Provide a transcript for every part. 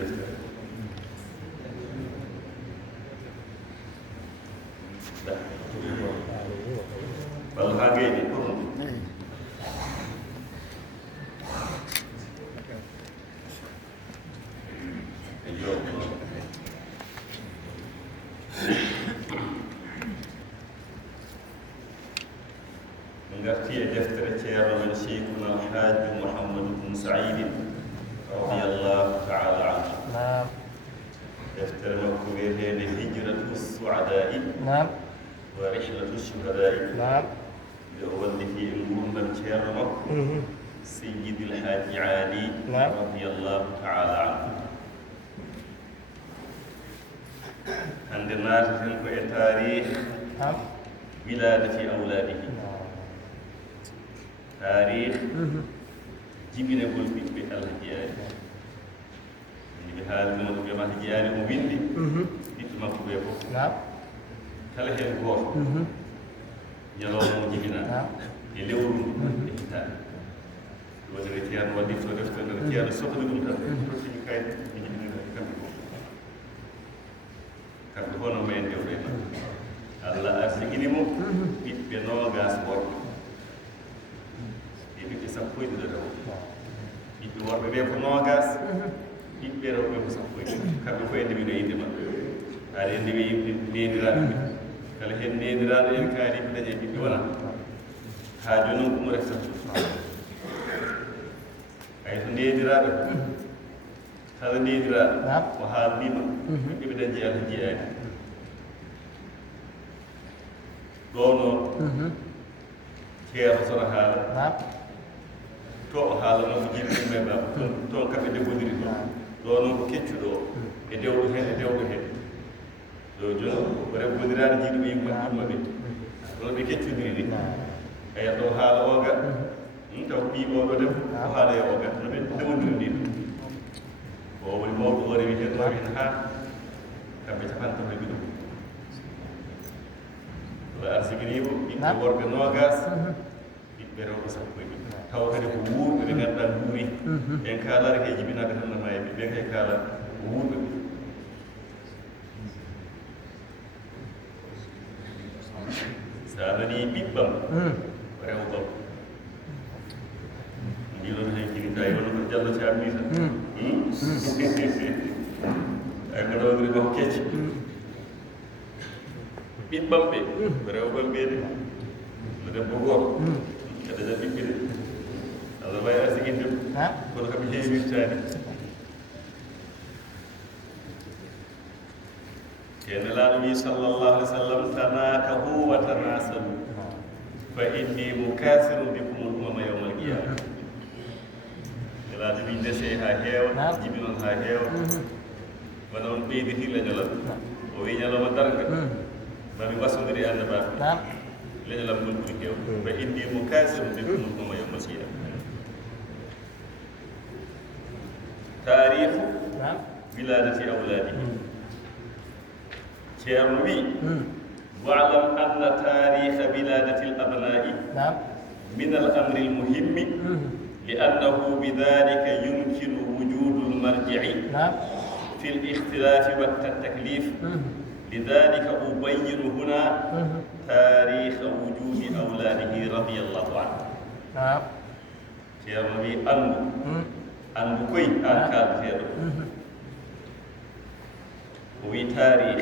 deftere walla ha gayni ngarti e deftere ceerno men cheikhuna alhaji mouhamadou bne saïdin radiallahu taala anhu deftere makko wiyetede hijratu suadai wa rihlatu shuhadai nde o wallifi e gurdam ceerno makko seyidi alhaji ali radiallahu taala anhu hande naataten ko e tarih wiladati awladihi tarih jibinegol ɓiɓɓe alhaji ali ɓe haalino ɗum ɓema haji ali mo windi ɓiɓɓe makko ɓe fof kala hen gooto ñalawma mo jibina e lewru ndu e hitaade wonere ceerno wadditto deftere ndere ceerno sohli ɗum tan tottimi kayit e jibinere kamɓe fof kamɓe hono ma en dewɗo e maɓɓe allah arsigini mo ɓiɓɓe nogas worɓe e ɓiɓɓe sappo e ɗiɗo rewo ɓiɓɓe worɓe ɓe ko nogas ɓiɓɓe rewɓe ko sappo e ɗiɗo kamɓe fof e ndewino inde maɓɓe aɗa en ndewi neniraɓe ɓe kala hen neniraɗo en kaari ɓe dañe ɓiɓɓe wona ha joni noon ɗum refta ay to neniraɓe kala neniraɗo ko haaldima ɓiɓɓe ɓe dañje alhaji ali ɗo noon ceerno sono haala to o haalano ko jiɗi ɗum e baba toon kamɓe debodiri ɗo noon ko keccuɗo o e dewɗo hen e dewɗo hen ɗo joni ko rebbodiraɗo jiiɗuɓe yimmaɓe ɗon ɓe keccudiri ni eyi ɗo haala oga taw ɓi oɗo deb o haala e oga no ɓe dewodiri ndi o woni mawɗo o rewi hen o rewi hen ha kamɓe capantano e ɓiɗo Allah arsiginimo ɓiɓɓe worɓe nogas ɓiɓɓe rewɓe sappo e ɗiɗi taw kadi ko wuurɓe ɓe ngannduɗaa guuri en kaalare kay jibinaade tan nama e ɓiɓɓe kay kaala ko wuurɓe ɓe so a nanii ɓiɓɓam rewɓam ndiɗon hay jirinta e wono ko Diallo Thiam wi tan ay ko ɗowdiri ko kecce ɓiɓɓam ɓe rewɓam ɓe de no debbo gooto kadi jan ɓiɓɓe de Allah wawi arsiginde kono kam heewirtaani kene laaɗo wi sallllahu alih w sallam tanakahu wa tanasalu fa inni mukasiru bikum l umama yawma al qiyama e laaɗo wi dese ha heewa jibi noon ha heewa wona on ɓeyditi leñolal o wi ñalawma darga mami wasodiri annabaɓe leñolam ngol ɓuri heew fa inni mukasiru bikum l umama yawma al qiyama tarikhu wiladati awladihi ceerno wi walam anna tarikha wiladati l abna'i min al amri l muhimmi li annahu bidhalika yumkinu wujudu l marji'i fi l ikhtilafi wa taklif lidhalika ubayinu huna tarikha wujudi awladihi radiyallahu anhu ceerno wi andu koy an kaldeteɗo o wi tarih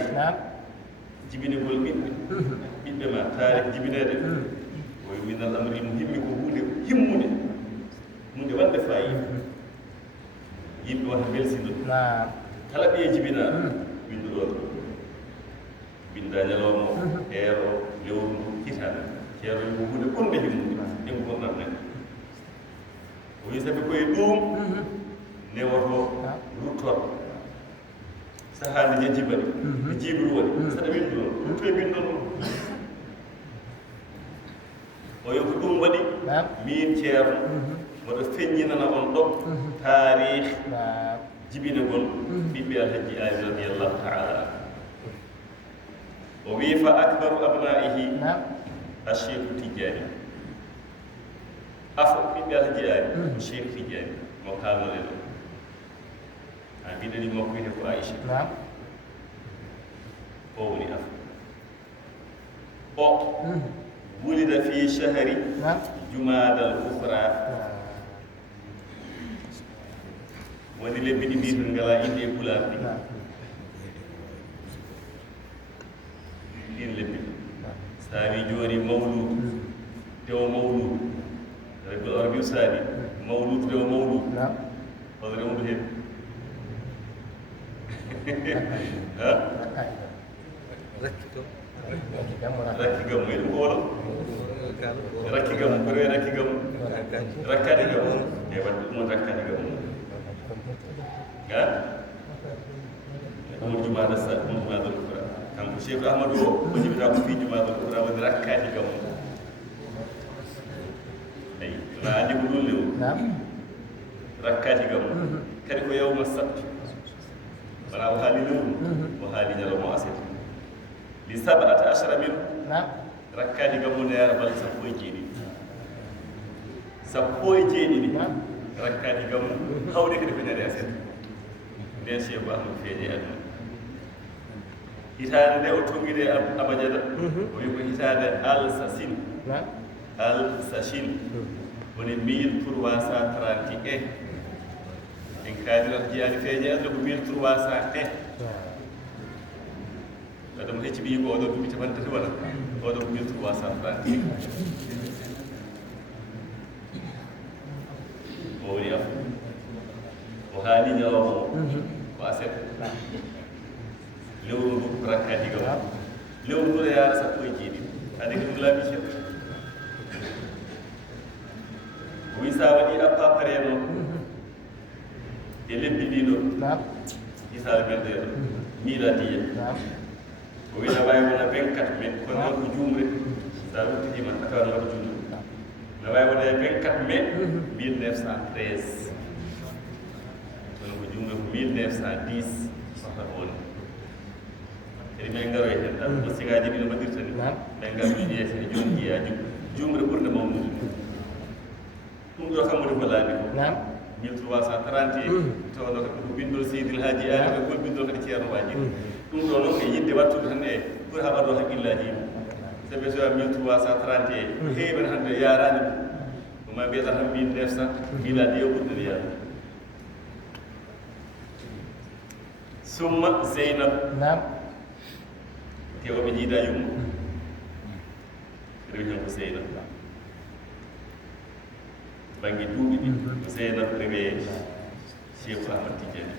jibinegol ɓiɓɓe ma tarih jibinede o wi min al amri muhimmi ko hunde himmude hunde wadde fayida yimɓe wata belsido kala ɓiye jibina winduɗon binda ñalawma o heero lewru ndu hitande ceero ko hunde ɓurde himmude e gurdam neɗɗo o wi sabi koye ɗum newoto ruttoɗo sahande jejjibaɗi e jiiɓiri waɗi saɗa windu noon rutto e windon ɗum o yo ko ɗum waɗi min ceerno mboɗo feññinana on ɗo tarih jibinegol ɓiɓɓe alhaji ali radiallahu taala o wi fa akbaru abnaihi acheikhu tidiani afo ɓiɓɓe alhaji ali ko cheikh tidiani mo kalnoɗe ɗo bidani makko wiyete ko Aïcha o woni af o wulida fi shahri jumada al ukhra woni lebbi ɗi mbi tan ngala inde e pulaar ɗi ɗin lebbi sa wi jooni mawlud tewo mawlud rabiu sani mawlud tewo mawlud hol remdu hen rakki gam may ɗum ko wolo rakki gam ko rewe rakki gam rakkade gam e wadde ɗum on rakkade gam ɗum jumada sa ɗum jumadal ukra kanko cheikh ahmadou o jibita ko fi jumadal ukra woni rakkade gam ayi na andi ko ɗum lew rakkade gam kadi ko yawma sabti wona o haali lewru o haali ñalawma asete li 17 min rakkade gam ne yara balɗe sappo e jeeɗiɗi rakkade gam hawde kadi ko ñande asete nden cheikh ahmadou feeñe aduna hitande nde o tonguide abadiata o wi ko hitande alsachin woni 1331 en kaalirat jeyani feeñe aduna ko 1301 adama hecci ɓi ko oɗo duuɓi capantati wona oɗo ko 1331 o woni af o haali ñalawma o ko aset lewru ndu ko rakkadi gam lewru ndu e yaara sappo e jeeɗiɗi ade ko ɗum laaɓi ceeɗ o wi sa waɗi appa pareno e lebbi ɗiɗo hisal men ɗeɗo miladiya o wi na wawi wona 24 mai kono noon ko jumre sa ruttidima tawa no waɗa jumre no wawi wona e 24 mai 1913 kono ko jumre ko 1910 sofat woni kadi min garoy hen ɗam no sigaji ɗi no mbaɗirta ni min garmi ƴeese e joni jiya jumre ɓurde mawnude ɗum ɗo kammude ko laaɓi ko 1331 tawno ko bindol seydil haaji ali ko gol bindol kadi ceerno waji ɗum ɗo noon e yidde wattude tan e pour haɓado haqqillaji yimɓe sabi so wa 1331 ko heewi hande yarani ɗum ma mbiyata tan 1900 miladi yo ɓurɗen yaade summa zeynab kewoɓe jiida yumma rewi hen ko zeynab bangi duuɓi ɗi ko zeynab rewe cheikh ahmad tidiani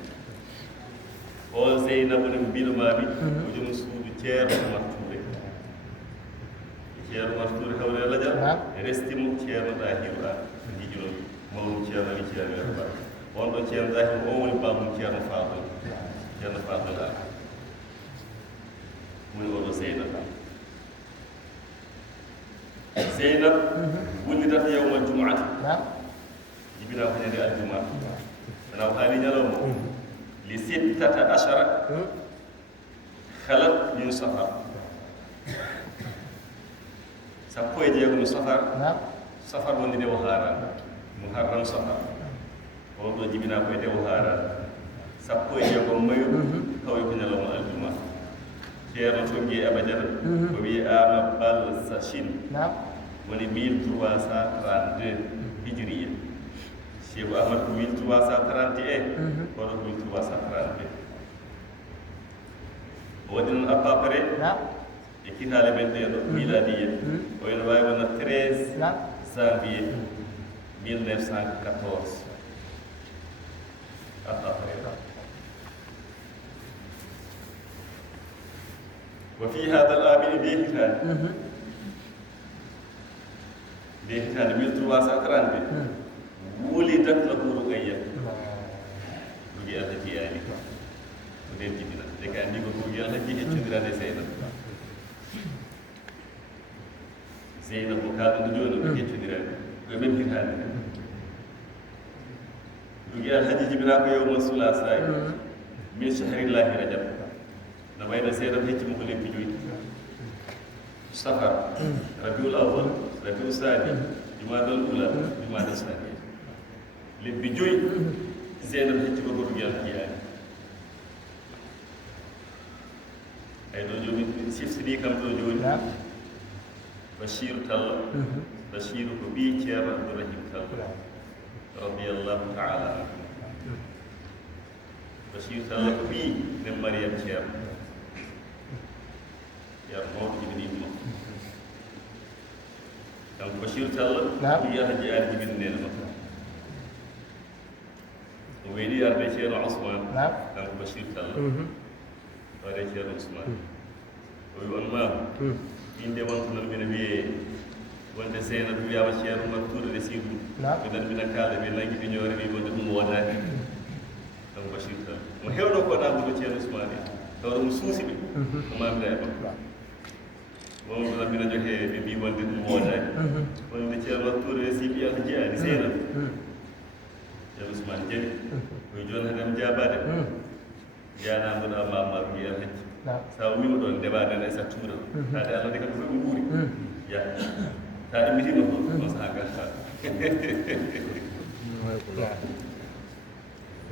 o zeynab ne mbiɗomami ko joom suudu ceerno Oumar Touré ceerno Oumar Touré hawre ladial restimo ceerno dahiru an jiiɗinon mawɗum ceerno ali ceerno yerba on ɗon ceerno dahiru on woni bamum ceerno fadol an woni oɗo zeynab wullidat yawma jumuati jibina ko ñande aljuma ana o haali ñalawma li 16 halat min safar sappo e jeegom safar woni ndewo haran muharram safar on ɗo jibina koye ndewo haran sappo e jeegom mayo tawi ko ñalawma aljuma ceerno tongi abadiata ko wiye ama balsachin woni 1332 hijriya cheikh ahmad ko 1331 kono ko 1332 o waɗi noon appa pré e kitale men ɗeɗo miladiya o ene wawi wona 13 janvier 1914 appa pré wa fi hada al ami nde hitande 1332 wulidat lahu Ruqayya rugi Allah jiyani ko nden jibina de ka andi ko rugi Allah ji heccodirade Zeynab ko kalɗo joni ko heccodirade ko men hitande rugi Allah ji jibina ko yawma sulasai min shahrillahi rajab na wayno seeɗa heccimo ko lebbi joyi safar rabiul awwal rabiul sani jumadal ula jumadal sani lebbi joyi Zeynab hecci ko rugi Allah jiyani sifsini kam ɗo jooni Bachir Talla Bachir ko ɓii ceerno Abdourahim Talla radiyallahu taala anhu Bachir Talla ko ɓii nden Mariam ceerno ceerno mawɗo jibiniɗo makko kanko Bachir Talla ɓii Alhaji Ali jibinneeno makko o weeɗi arde ceerno Ousmane kanko Bachir Talla waɗe ceerno Ousmane o wi on maamu inde wonto noon mbiɗa wiyee wonde Seynabou wiyama ceerno Oumar Touré de Sidou minen mbiɗa kaala ɓe nangi ɓe ñoore wi wonde ɗum wonani kanko Bachir Talla mo heewno ko ɗamuɗo ceerno Ousmane tawɗo mo suusi ɓe o mamira e makko wonɓe ɗon mbiɗa jokee ɓe mbi wonde ɗum wonani wonde ceerno Oumar Touré de Sidou Alhaji Jiyaani Seynabou ceerno Ousmane jaɓi koye joni haɗen jaabade janamboɗo mamma wi Alhaji sa wima ɗon ndewaɗen e sa tuura haade Allah de kam fof ɗum ɓuuri ya ta immitima fof on saha garta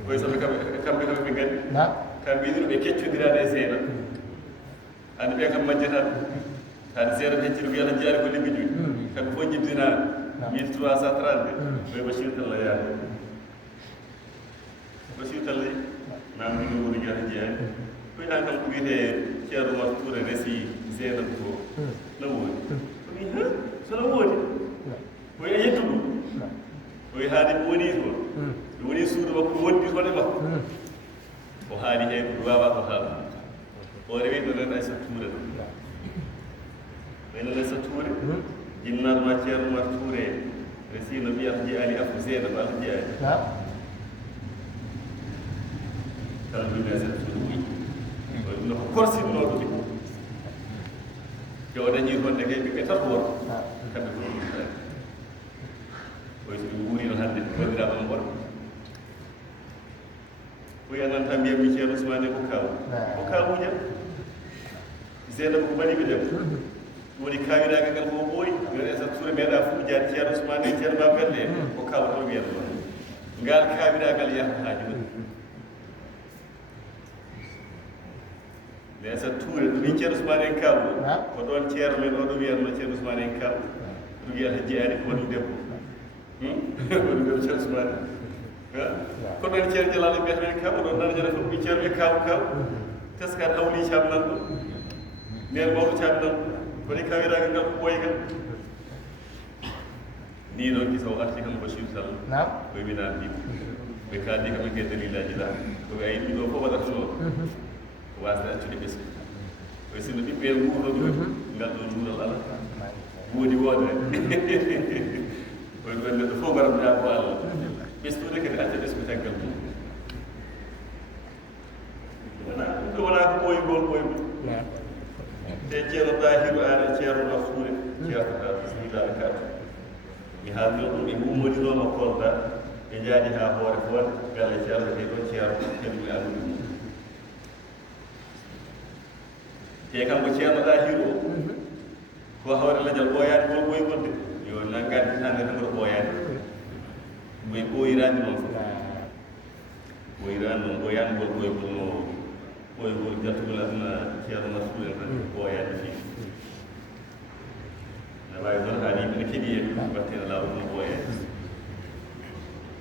koye sabi kamɓe kam ɓe gandi kamɓe yiɗino ɓe keccodirade e seeɗa hande ɓe kam majjata hade seeɗa ɓe heccino ko Alhaji Jiyaani ko lebbi joyi kamɓe fof jibbinani 1330 koye Bachir Talla yaade Bachir Talla namdi no woni Alhaji Jiyaani koye an kam ko wiyete ceerno Oumar Touré resi Seynabou to no woodi o wi sono woodi koye a yettu ɗum koye haade ɓe woni toon ɓe woni suudu makko wondi toon e makko o haali heen ko wawa ko haala o rewi ɗo nen Aissata Touré ɗo ɓayno Aissata Touré jinnaɗo ma ceerno Oumar Touré resino mbiya Alhaji Ali afo Seynabou Alhaji Ali kala ɗum Aissata Touré woyi no ko korsinnoɗo ɗi yo dañi honde kay ɓe tati woto kamɓe fof ɗum tani koye so ɗum wuurino hannde bandiraɓe am wonɓe koye ananta mbiyammi ceerno Ousmane ko kawuja Seynabou ko mbaɗiɓe ɗem ɗum woni kawiragal ngal ko ɓooyi yon Aissata Touré meeɗa fuɗ jaade ceerno Ousmane ceerno Baba Pelle en ko kawto wiyata ɗon ngal kawiragal yaha ha joni mais Aissata Touré ɗum wi ceerno Ousmane en kawɗo ko ɗon ceerno men oɗo wiyatno ceerno Ousmane en kawɗo ɗum wi Alhaji Jiyaani ko waɗum debbo waɗum debbo ceerno Ousmane ko ɗon ceerno Jalal mbiyata men kawɗo ɗon nanajata fof wi ceerno ɓe kaw teskade hawli camnan ɗo nden mawɗo camnan koni kawiragal ngal ko ɓooygal ni ɗon gisa o arti kam Bachir Talla koye winani ɗiɓe ɓe kaldi kam ke dalilaji la koɓe ayi ɗum ɗo fof waɗata noon ko wasde accude ɓesgu koye sinno ɓiɓɓe wuuro ɗum ngal ɗo juural Allah woodi woodre koye ɗum neɗɗo fof waram ñaabo Allah ɓesdude kadi acca ɓesgu taggal mum ɗum wona ko ɓoygol te ceerno Dahiru an e ceerno Oumar Touré ceerno sinidaɓe kaɗo mi haalno ɗum ɓe ummodinoma Kolda ɓe jaaɗi ha hoore foote galle ceerno ɓe ɗon ceerno kadi ɓe andude mum te kanko ceerno Dahiru o ko hawre ladial ɓooyaani ngol ɓoygol de yo nanngani hannde tan ngoto ɓooyaani ɓoy ɓooyiraani noon fof ɓooyiraani noon ɓooyaani ngol ɓoygol no ɓoygol jattugol aduna ceerno Oumar Touré tan ɓooyaani fii ne waawi noon haali yimɓe ne keɗi en batteeno laawol no ɓooyaani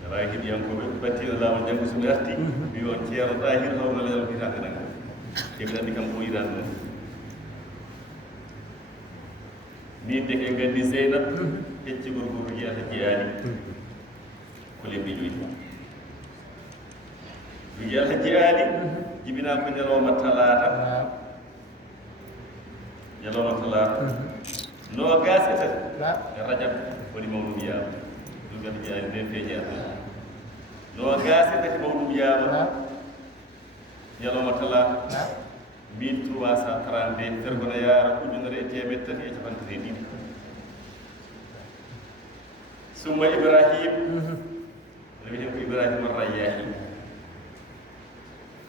ne waawi heɗiyankoɓe batteeno laawol janngo so mi arti mi on ceerno Dahiru hawre ladial hitaande nanga eɓe anndi kam ɓooyiraani noon min de ke nganndi Zeynab heccigol ko wiya Alhaji Jiyaani ko lebbi joyi wiya Alhaji Jiyaani jibinaa ko ñalawma talaata noogaas e tati e Rajab woni mawɗum yaama ɗum Alhaji Jiyaani nden feeñaata noogaas e tati mawɗum yaama ñalawma talaata 1332 fergono yaara ujunere e temeɗɗe tati e capantati e ɗiɗi summa Ibrahim ne wiyeten ko Ibrahima Rayyahi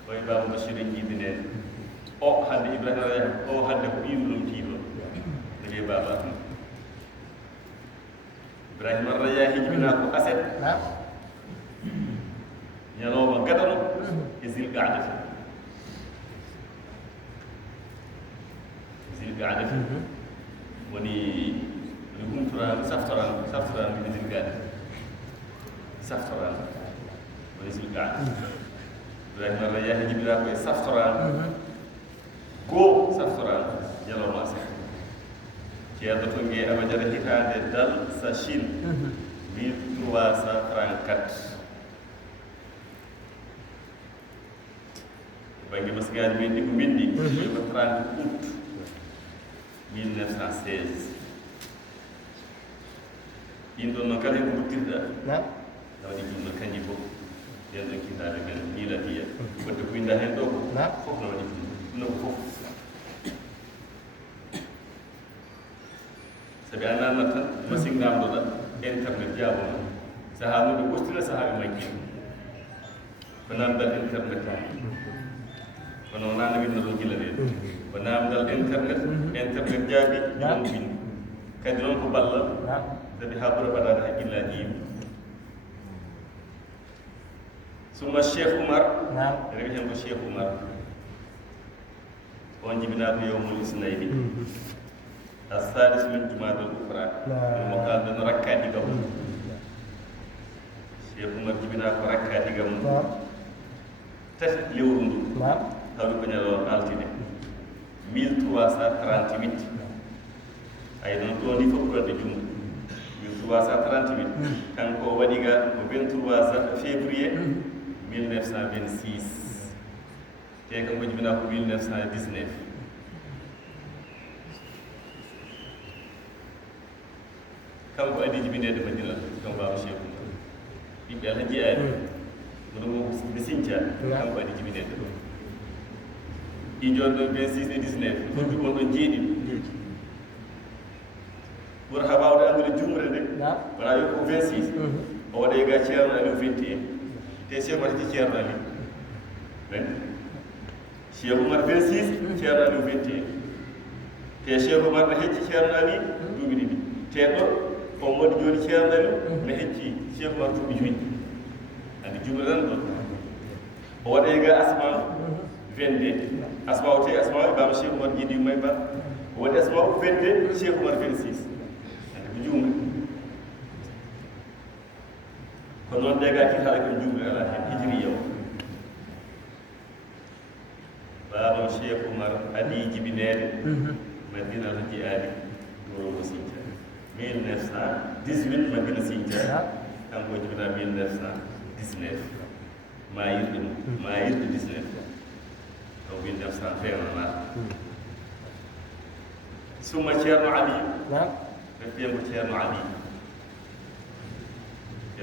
koye Baba Bachir jiiɗi nden o hannde Ibrahima Rayyahi o hannde ko ɓiimo ɗum tiiɗon ne wiye Baba Ibrahima Rayyahi jibinaa ko aset ñalawma gadano e Zilqaadati zilqaada woni humtoran saftoran mbiɗe zilqaada saftoran woni zilqaada ibrahima allah yahi jibira koye saftoran goo saftoran ñalawma sekka ceerno to nge abadiara hitande dal sa chine 1334 bangi masgaji men ɗi ko bindi ko 30 août 1916 ɗin ɗon noon kala hen ko ruttirɗa nawɗi jumno kanji fof ɗen ɗon kitade men miladiya wadde ko winda hen ɗo ko fof no waɗi ɗum ko fof sabi a nanat tan machine namdoɗa internet jaabono sahaa muɗo ɓostina sahaa ɓe makki ko namdal internet kono wonano winno ɗon gila ɗen ko namdal internet internet jaabi ɗon windi kadi noon ko ballal sabi ha ɓura waɗade haqqillaji yimɓe summa cheikh oumar rewi hen ko cheikh oumar on jibinaɗo yawmul isnayni السادس من جماد الأخرى المقال بن ركعة دقم شيخ عمر جبنا ركعة دقم تسد ليورندو هاولو كنا لو قالتني 1338 أي non ɗo ni fof ɓurɗe jumɗo 1338 kanko waɗiga ko 23 février 1926 te kanko jibina ko 1919 kanko adi jibinede madina kanko baba cheikh yimɓe alhaji aadi mono ɓe sinthia kanko adi jibinede ɗo ɗi joni ɗo 26 et 19 ɗum ɗumon ɗon jeeɗiɗ ɓuura ha wawde andude jumre nde wona yo ko 26 o waɗa ga ceerno ali 21 te cheikh waɗati ceerno ali cheikh oumar 26 ceerno ali 21 te cheikh oumar ne hecci ceerno ali duuɓi ɗiɗi te ɗo on waɗi joni ceerno ali ne hecci cheikh oumar duuɓi joyi andi jumre tan ɗon o waɗa ga asma 22 asma o te asma e baba cheikh oumar jiiɗi may ba o waɗi asma o 22 cheikh oumar 26 andi ko jumre ko noon ɗega ki haala kon jumre ala hen hijriya o baba cheikh oumar adi jibinede madina alhaji aadi wuro mo sinthia 1918 madina sinthia kanko jibina 1919 mayirɗe 19 taw 1920 naata summa ceerno ali refiyen ko ceerno ali e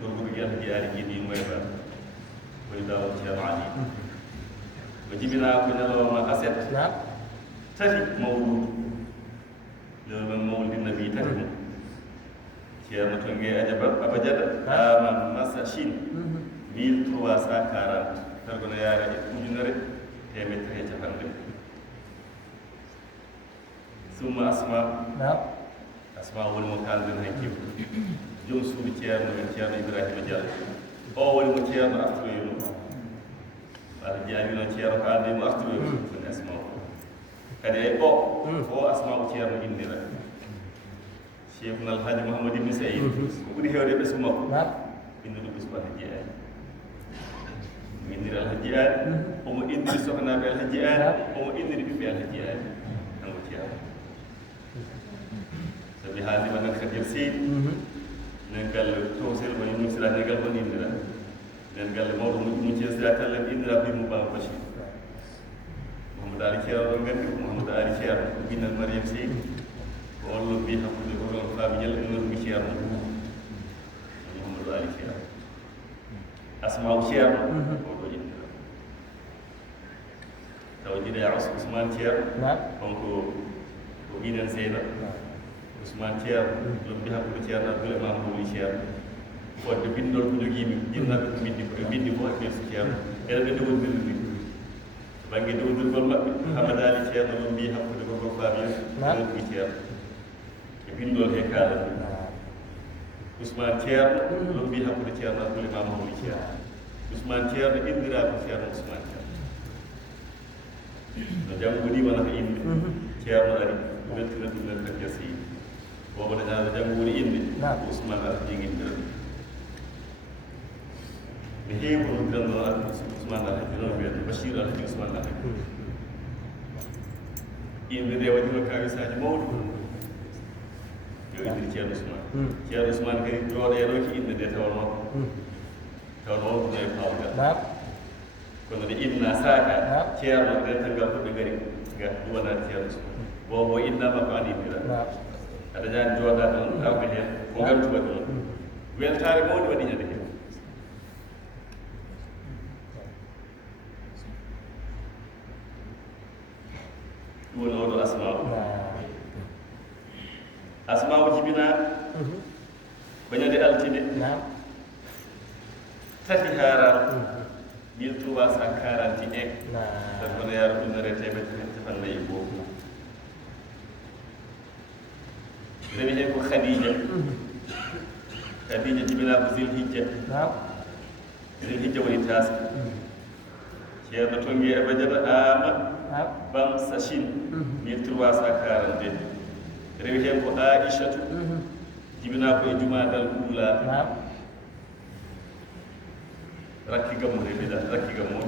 gorgoɓe alhaji aadi jiiɗi moyba woni dawa ceerno ali o jibina ko ñalawma aset tati mawludu lewman mawlidi nabi tati mum ceerno to nge abadiata aman masa chine 1340 targono yaara e ujunere temetre e capanɗe summa asma woni mo kalden hakkimo joom suudu ceerno men ceerno ibrahima diallo o woni mo ceerno artoyono wala jaabino ceerno ko ande mo artoyono woni asma o kadi e o asma o ceerno indira cheikhna alhaji mouhamadou ibne saïd ko ɓuri hewde ɓesgu makko innuɗo ɓesgu alhaji aadi indiri alhaji aadi omo indiri sohnaɓe alhaji aadi omo indiri ɓiɓɓe alhaji aadi kanko ceerno sabi haaldima nan kadir seydi nen galle towsel mo yimmu sila negal on indira nen galle mawɗo mo ceesda kallen indira ko yimmu baba bachir mouhamadou ali ceerno ɗon gandi ko mouhamadou ali ceerno ko binnal mariame seydi ko on lo mbi hakkude ko ɗon faaɓe ñalla ɗum ɗon mi ceerno mouhamadou ali ceerno asmau ceerno oɗo indira taw jiɗa ousmane ceerno konko ko inen seyna ousmane ceerno ɗum mbi hakkude ceerno abdoul mamadou woli ceerno fodde bindol ko jogiimi jinnaɓe ko bindi ko bindi fof e ɓeeso ceerno eɗen ɓe dewondirdi banggue dewdirgol maɓɓe hamadou ali ceerno ɗum mbi hakkude koko faabia ɗoɗi ceerno e bindol he kaalani ousmane ceerno ɗum mbi hakkude ceerno abdoul mamadou woli ceerno ousmane ceerno indira ko ceerno ousmane ceerno no janngo ni wala inde ceerno ari weltina ɗum nen tak yasi bobo daña janngo woni inde Ousmane ar jiguindira mi heewi no ganno ar Ousmane ar haji noon wiyata Bachir al haji Ousmane ar inde nde waɗino kawisaji mawɗi yo indiri ceerno Ousmane kadi jooɗeɗo ki inde nde tawno ɗum e pawgal kono nde inna saaka ceerno rental ngal fof ɓe ngari ga ɗum wonade ceerno Ousmane bobo innama ko an indira aɗa ñaani jooɗa ɗon awde heen ko ngartuba ɗon weltare mawɗi waɗi ñande heen ɗum woni oɗo asma'u jibina ko ñande altine tati haran 1341 tan kono yaara ɗum nare temeɗe goo rewi hen ko khadija jibina ko zilhijja woni taska ceerno tongi e badiata ama bam sachin 1342 rewi hen ko aishatu jibina ko e jumadal ula rakki gammo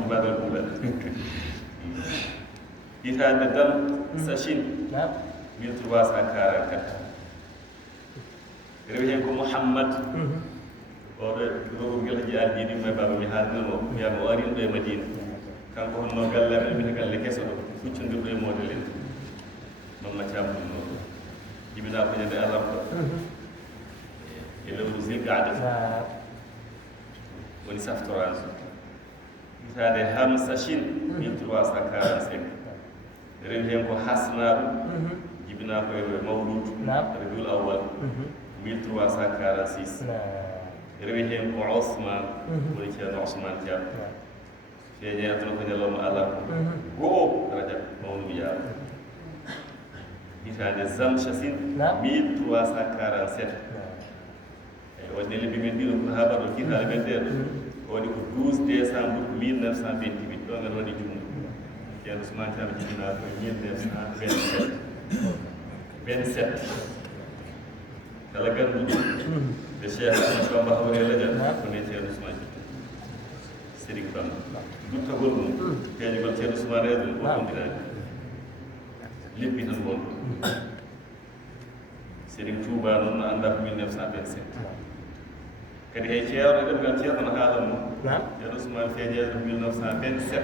jumadal ula hitande dal sachin 1344 rewi hen ko Mouhammad oɗo rogol ngel haji aljiɗi may baba mi haalnimo wiyama o arino ɗo e Madina kanko honno gallamen mbita galle keso ɗo huccondirɗo e model en mamma camɗumno jibina ko ñande alarba e lewru zilgade woni saftorage hitande hamsa chine 1345 rewi hen ko hasnaɓe jibina ko e mawlud rabiul awwal 1346 rewi hen ko Ousmane woni ceerno Ousmane Thiam feeñe aduna ko ñalawma alarba go'o rajab mawlud yaaro hitande Zamchasine 1347 wonde lebbi men ɗiɗo ko haɓaɗo kiitaale men ɗeɗo woni ko 12 décembre 1928 ɗo ngal waɗi jumɗo ceerno Ousmane Thiam jibina ko 1927 kala ganduɗo ɓe Cheikh Ahmad Bamba hawre ladial kone ceerno Ousmane Sérigne Bamba duttagol mum feeñugol ceerno Ousmane reedu o ɗondirani lebbi tan wonɗo Sérigne Touba noon no anda ko 1927 kadi hay ceerno ɗemgal ceerno no haalan mum ceerno Ousmane feeñeede ko 1927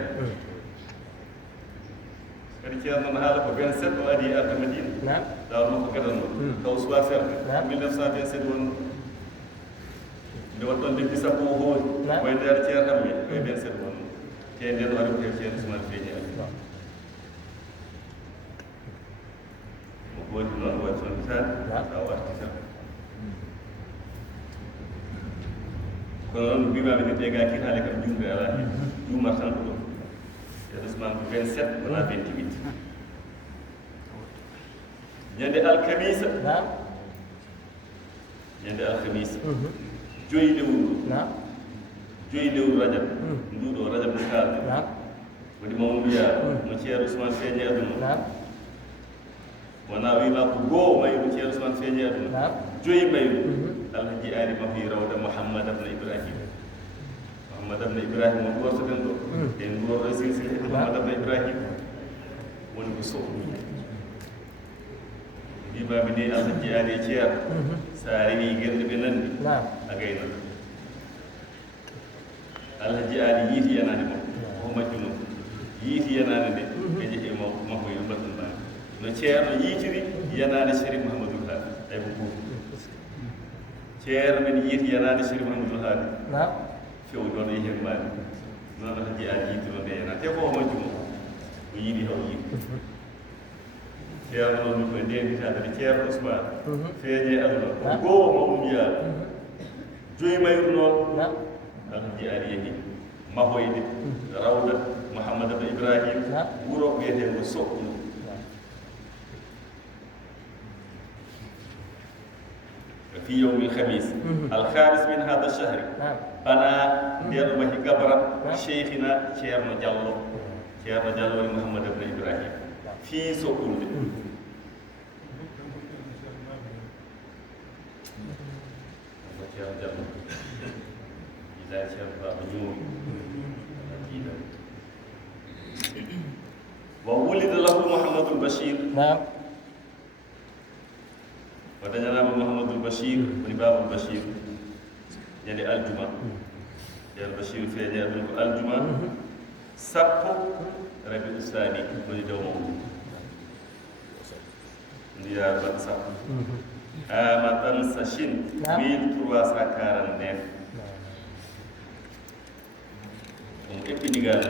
kadi ceerno no haala ko 27 o adi arde Madina dawno ko gadanno taw suwa ferde 1927 won nde wat ɗon lebbi sappo o hoori koye nder ceer hamme koye 27 wonno te nden waɗi ko hew ceerno Ousmane feeñeede mo gooti noon waɗi toon tan taw warti tan kono noon mbimaɓe ni ɗega kiitaale kam jumde ala hen jumata tan ko ɗum ceerno Ousmane ko 27 wona 28 ñande alkamisa joyi lewru rajab nduɗo rajab no kalde woni mawluya no ceerno Ousmane feeñe aduna wona wima ko goo mayru ceerno Ousmane feeñe aduna joyi mayru alhaji ari mafi rawda Mouhammad abne Ibrahim on gortoɗen ɗo en gorɗo silsile Mouhammad abne Ibrahim woni ko sohni mbimaɓe ni alhaji ari e ceerno sa rewi guerɗe ɓe nandi a gaynata alhaji ari yiiti yanade makko o majjuno yiiti yanade nde ɓe jeehi makko yo mbaɗɗum mani no ceerno yiitiri yanade Chérif Mouhamadoul Hadi ay ko goof ceerno men yiiti yanade Chérif Mouhamadoul Hadi few ɗon e hen mani noon alhaji ari yiitiro nde yana te ko o majjuno o yiiɗi haw yiiɗi ceerno noon koye ndenditade nde ceerno Ousmane feeñe aduna ko goo mawɗum yaade joyi mayru noon alhaji ari yeehi mahoyde rawda Mouhammad abne Ibrahim wuro wiyete ngo Sohnu في يوم الخميس الخامس من هذا الشهر أنا ندير مهي قبر شيخنا شيرنا جالو ceerno Diallo woni Mouhamadou ibn Ibrahima fii Sokkulde ceerno Diallo jiidaani ceerno Baba ñoowi jiidan wa wulida lahu Mouhamadoul Bachir o dañanaama Mouhamadoul Bachir woni Babul Bachir ñande aljuma ceerno Bachir feeñi aduna ko aljuma sappo rabi usani woni dow mawɗum ndiya baɗa sappo ama ɗan sachin 1349 ɗum eɓɓinigal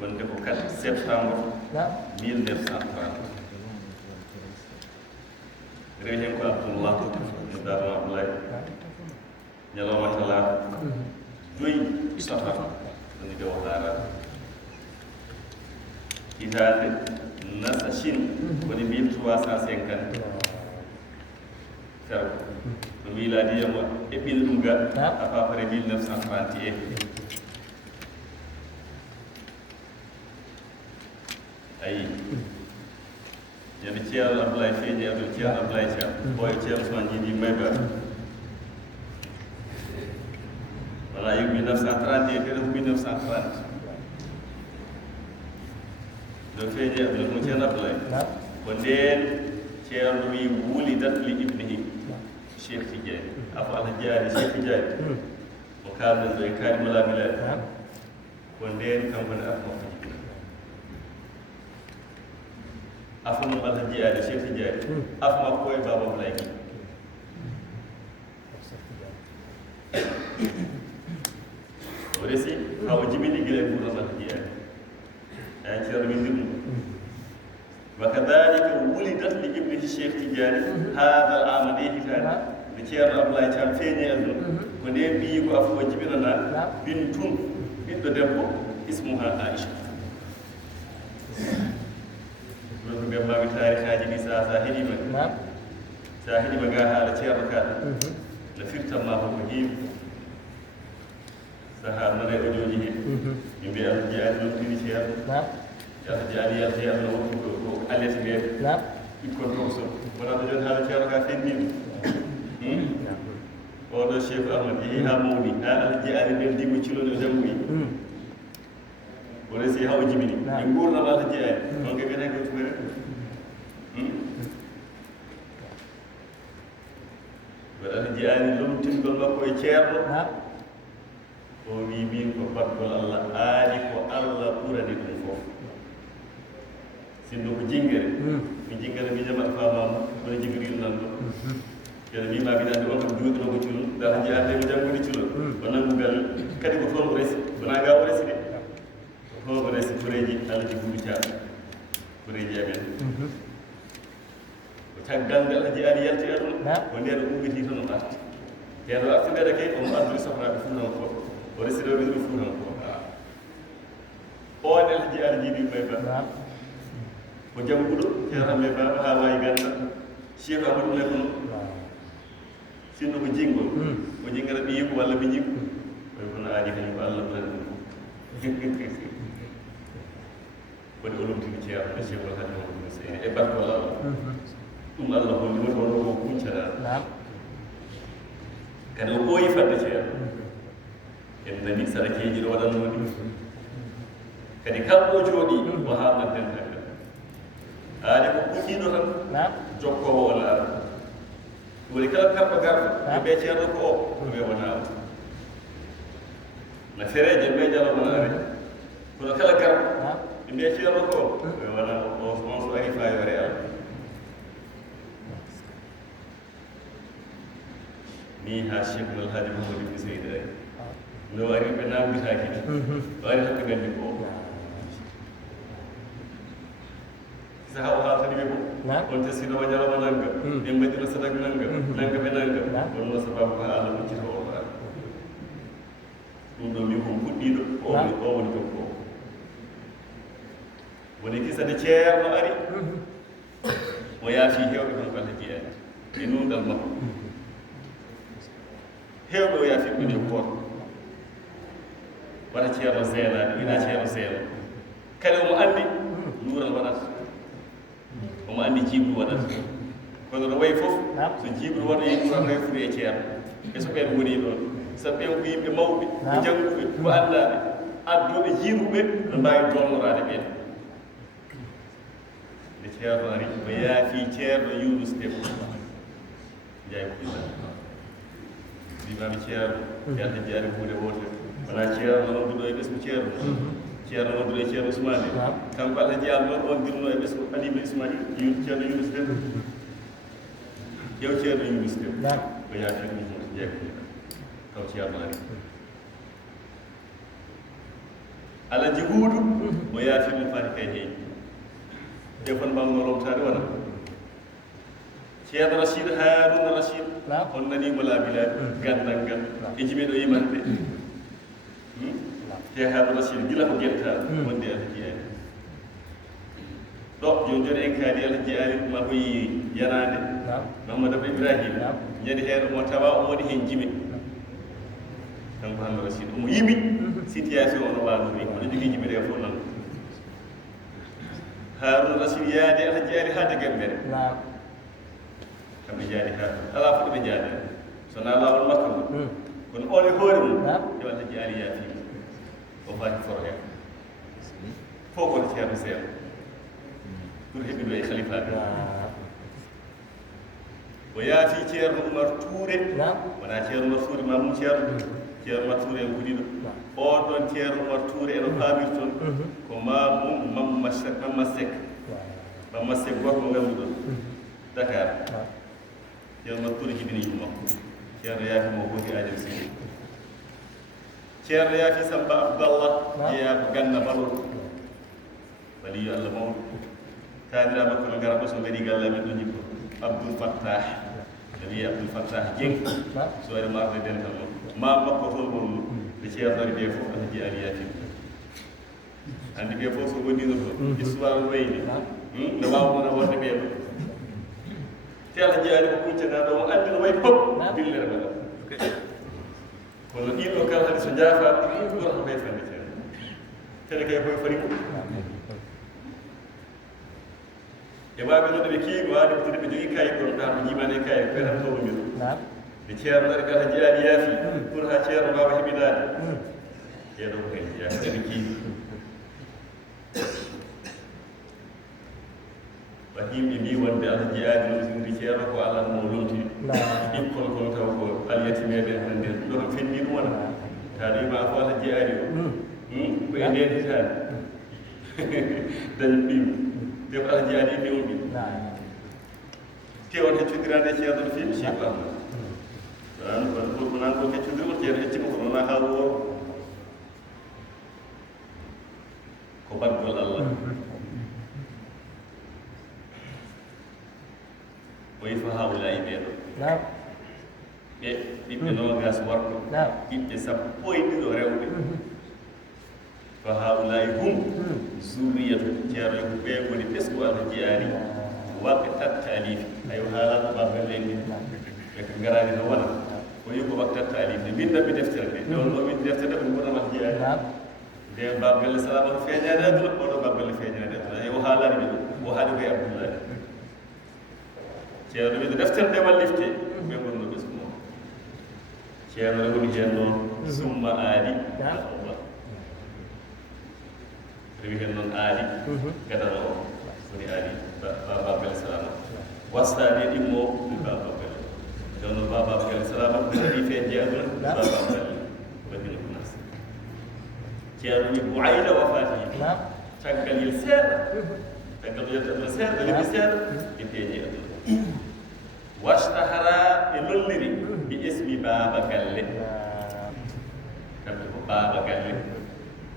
wonde ko 4 septembre 1930 rewi hen ko Abdoullah no darno Abdoulaye ñalawma talata 2 safar woni dow haara hitande nasa Chine woni 1350 karo no miladiya mo eɓɓina ɗum ga à peu près 1931 ayi ñande ceerno Abdoulaye feeñi aduna ceerno Abdoulaye Thiam ɓoye ceerno Ousmane Djidi Mayba wona yo 1931 kede ko 1930 no feeñi aduna kono ceerno Abdoulaye ko ndeen ceerno wi wulidat li ibnihi Cheikh Tidiane afo Allah jaari Cheikh Tidiane mo kalɗen ɗo e kaari malamilaɗe ko ndeen kankone afo afo mum Allah jeyaade Cheikh Tidiane afo makko e Baba Abdoulaye o resi hawo jibini gila e ɓuuram Allah jeyaade an ceerno min ndirɗum وكذلك ولدت لابنه الشيخ تجاني هذا العام دي هتاني لكير أبلاي تام فيني أذن ونين بيجو أفو جبنا بنتون بنت دبو اسمها عائشة ولكن بما بتاريخ هذه بيسا ساهدي من ساهدي مجاها لكير ركاد لفرت ما هو مهيب سها من يوجيه يبي أرجع لنتني كير yalla jaali yalla yalla wonko ko alete be ikkon to so wala do jon hala ceerno ka fenni o do Cheikh Ahmad yi ha mawni ha ala jaali ben dimu ci lolu jambuyi wala si haw jibini ni ngurna wala jaali donc be nek ko fere wala jaali lum tingol makko e ceerno o wi min ko batgol Allah aali ko Allah ɓurani ɗum fof sinno ko jingere mi jingere mi jama famama kono Jibril nan ɗo kene mi mabinande on kam juuɗino ko culol dara jeeyande mi janggude culol o nangugal kadi ko toon o resi wona ga o resi de toon o resi koreji Allah jibuɗi caaɓe koreji amen ko caggal ngal Allah jeeyani yalti aduna ko nder o ummiti tan o arti nden o arti ndede kay omo adduri sohnaɓe Fuutankoɓe o resi rewɓe ɗum Fuutankoɓe on Allah jeeyani jiiɗi may ba ko jangguɗo ceerno me baba ha wawi ganda Cheikh Amadou Lay kono sinno ko jingol ko jingara ɓiyi ko walla ɓe jiggo oy kono aadi kañum ko Allah ɓurani ɗum woni o lomtini ceerno Cheikh Alhaji Mamadou Seyni e barkol Allah ɗum Allah hollimo to wonno ko kuncata kadi o ɓooyi fadde ceerno en nani sarakeji ɗo waɗanno ɗum kadi kamɓe o jooɗi o haalnaten tan aade ko puɗɗiɗo tan jokkowo o laara woni kala karɗo garɗo e ɓe ceerno ko o ɓe wona o no fereje ɓe jalomonaare kono kala garɗo e ɓe ceerno ko o ɓe wona on so ari fa yore Allah ni ha Cheikh Alhaji Mamadou Ibn Seydi ari no ari ɓe namditaki o ari hakko gandi ko saha o haaltani ɓe ko on teskinomo ñalawma nanga en mbaɗino sadak nanga nanga ɓe nanga wonno sababu ko Allah muccita o ɗa ɗum ɗo min ko puɗɗiɗo o woni jokko o woni kisade ceerno ari o yaafi hewɓe kon ko Allah jeyani e nunɗal makko hewɓe o yaafi ko jokkoto wata ceerno zeenaɗe wina ceerno zeeno kadi omo anndi nuural waɗata omo anndi jiibru waɗata kono no wayi fof so jiibru waɗa yi nuural reftude e ceerno e so ɓen woni ɗon sabu ɓen ko yimɓe mawɓe ko jannguɓe ko anndaɓe adduɓe jiiruɓe no mbaawi donnoraade ɓeen nde ceerno ari o yaafii ceerno Yunus Debbo jaay ko mbimami ceerno yalta jaari huunde wotere wona ceerno nodduɗo e ɓesgu ceerno ceerno nodduɗo e ceerno Ousmane kanko Allah jeyaɓe noon on dirno e ɓesgu Aliba Ismail ceerno Yunus Debbo ƴew ceerno Yunus Debbo o yaafii ɗum jeey ko taw ceerno ari alaji huudu o yaafii ɗum fati kay heewi te kon mbamno lomtade wona ceerno Rachid Haruna Rachid on nanimo laabilaaɓe gandal ngal e jimi ɗo yimande te Haruna Rachid gila ko gueltaɗo wonde Allah jeyaani ɗo joni joni en kaali Allah jeyaani ma koyi yanade Mahamadou Abou Ibrahima ñande heen omo tawa o waɗi heen jimi kanko Haruna Rachid omo yimi situation ono waanori oɗo jogii jimi ɗe fof noon Haruna Rachid yaade Allah jeyaani haa Degembere kamɓe jaadi haa alaa fof ɓe jaade so wonaa laawol makka mo kono on e hoore mum yo Allah jeyaani yaafiima o faati foro heen fof kono ceerno seeɗa pour heɓiɗo e khalifaɓe o yaafii ceerno Oumar Touré wonaa ceerno Oumar Touré mamum ceerno Oumar Touré en woniɗo on ɗon ceerno Oumar Touré eno paamir toon ko mamum Mamma Seck goto mo ngannduɗon Dakar ceerno Oumar Touré jibini yimɓe makko ceerno yaafi mo hoti Adem Sy ceerno yaafi Samba Abdallah jeeya ko Ganna Balol waliyo Allah mawɗo kaanira makko no ngara ɗo so ngari galle men ɗo jikko Abdoul Fattah wiye Abdoul Fattah Dieng so waɗi marde dental noon ma makko toon wonno ɓe ceerno ari ɓe fof Allah jeeyani yaafi andi ɓe fof so wonino toon histoire wayni no wawmona wonde ɓee ɗo te Allah jeeyani ko kuccanaɗo mo andi no wayi pop dillere maɗa kono ɗiɗo kala hade so jaafaɓe ɓurata ɓay fande ceerno tene kay koye fari ko e waɓe noon ɓe keewi waade ko tede ɓe jogii kayit ɗon ɗa ko jimane kayit ɓeɗam towmir nde ceerno ari kala jeeyani yaafi pour ha ceerno wawa heɓinade ƴeeɗo ko hen yaafi ɓeɗe keewi ba yimɓe mbi wonde Allah jeeyani lomtinde ceerno ko Allah mo lomtini ɗikkon kon taw ko alyatimeɓe hana nder ɗo no fenni ɗum wona taɗo wima fo Allah jeeyani o ko e nden hitande dañi ɓiɓe te ko Allah jeeyani inde on ɓi te on heccodirade e ceerno no feewi Cheikh Ahmad ko nan ko heccodirma ceerno heccima ko noona haa wooro ko badgol Allah o yi fa haawulaayi ɓeeɗo ɓe ɓiɓɓe noogas worɓe ɓiɓɓe sappo e ɗiɗo rewɓe fa haawulaayi hum zurriyatu ceerno ko ɓe woni ɓesgu Allah jeyaani waɓɓe tattalifi ayo haalata babgal leydi ɓe ko ngaraani no wona o yi ko waɓ tattalifi nde mbindanɓe deftere nde on ɗo windi deftere nde ko mbona Allah jeyaani nde babgalle salama ko feeñaade aduna oɗo babgalle feeñaade aduna ayo haalaani ɓe ɗo o haali koye Abdoullahi ceerno wiide deftere nde wallifte ɓe gonno ɓesgu noon ceerno ne woni heen noon summa aali Allah rewi heen noon aali gadano o woni aali bababel salama wastaade ɗimmo ɗum bababel jonno bababel salama ɗi feeñje aduna bababel wadino ko nas ceerno wi Buayda wafatihi caggal yel seeɗa caggal ɗo yetta aduna seeɗa ɗo lebbi seeɗa ɗi feeñe aduna washtahara ɓe lolliri bi ismi Baaba Galle kamɓe ko Baaba Galle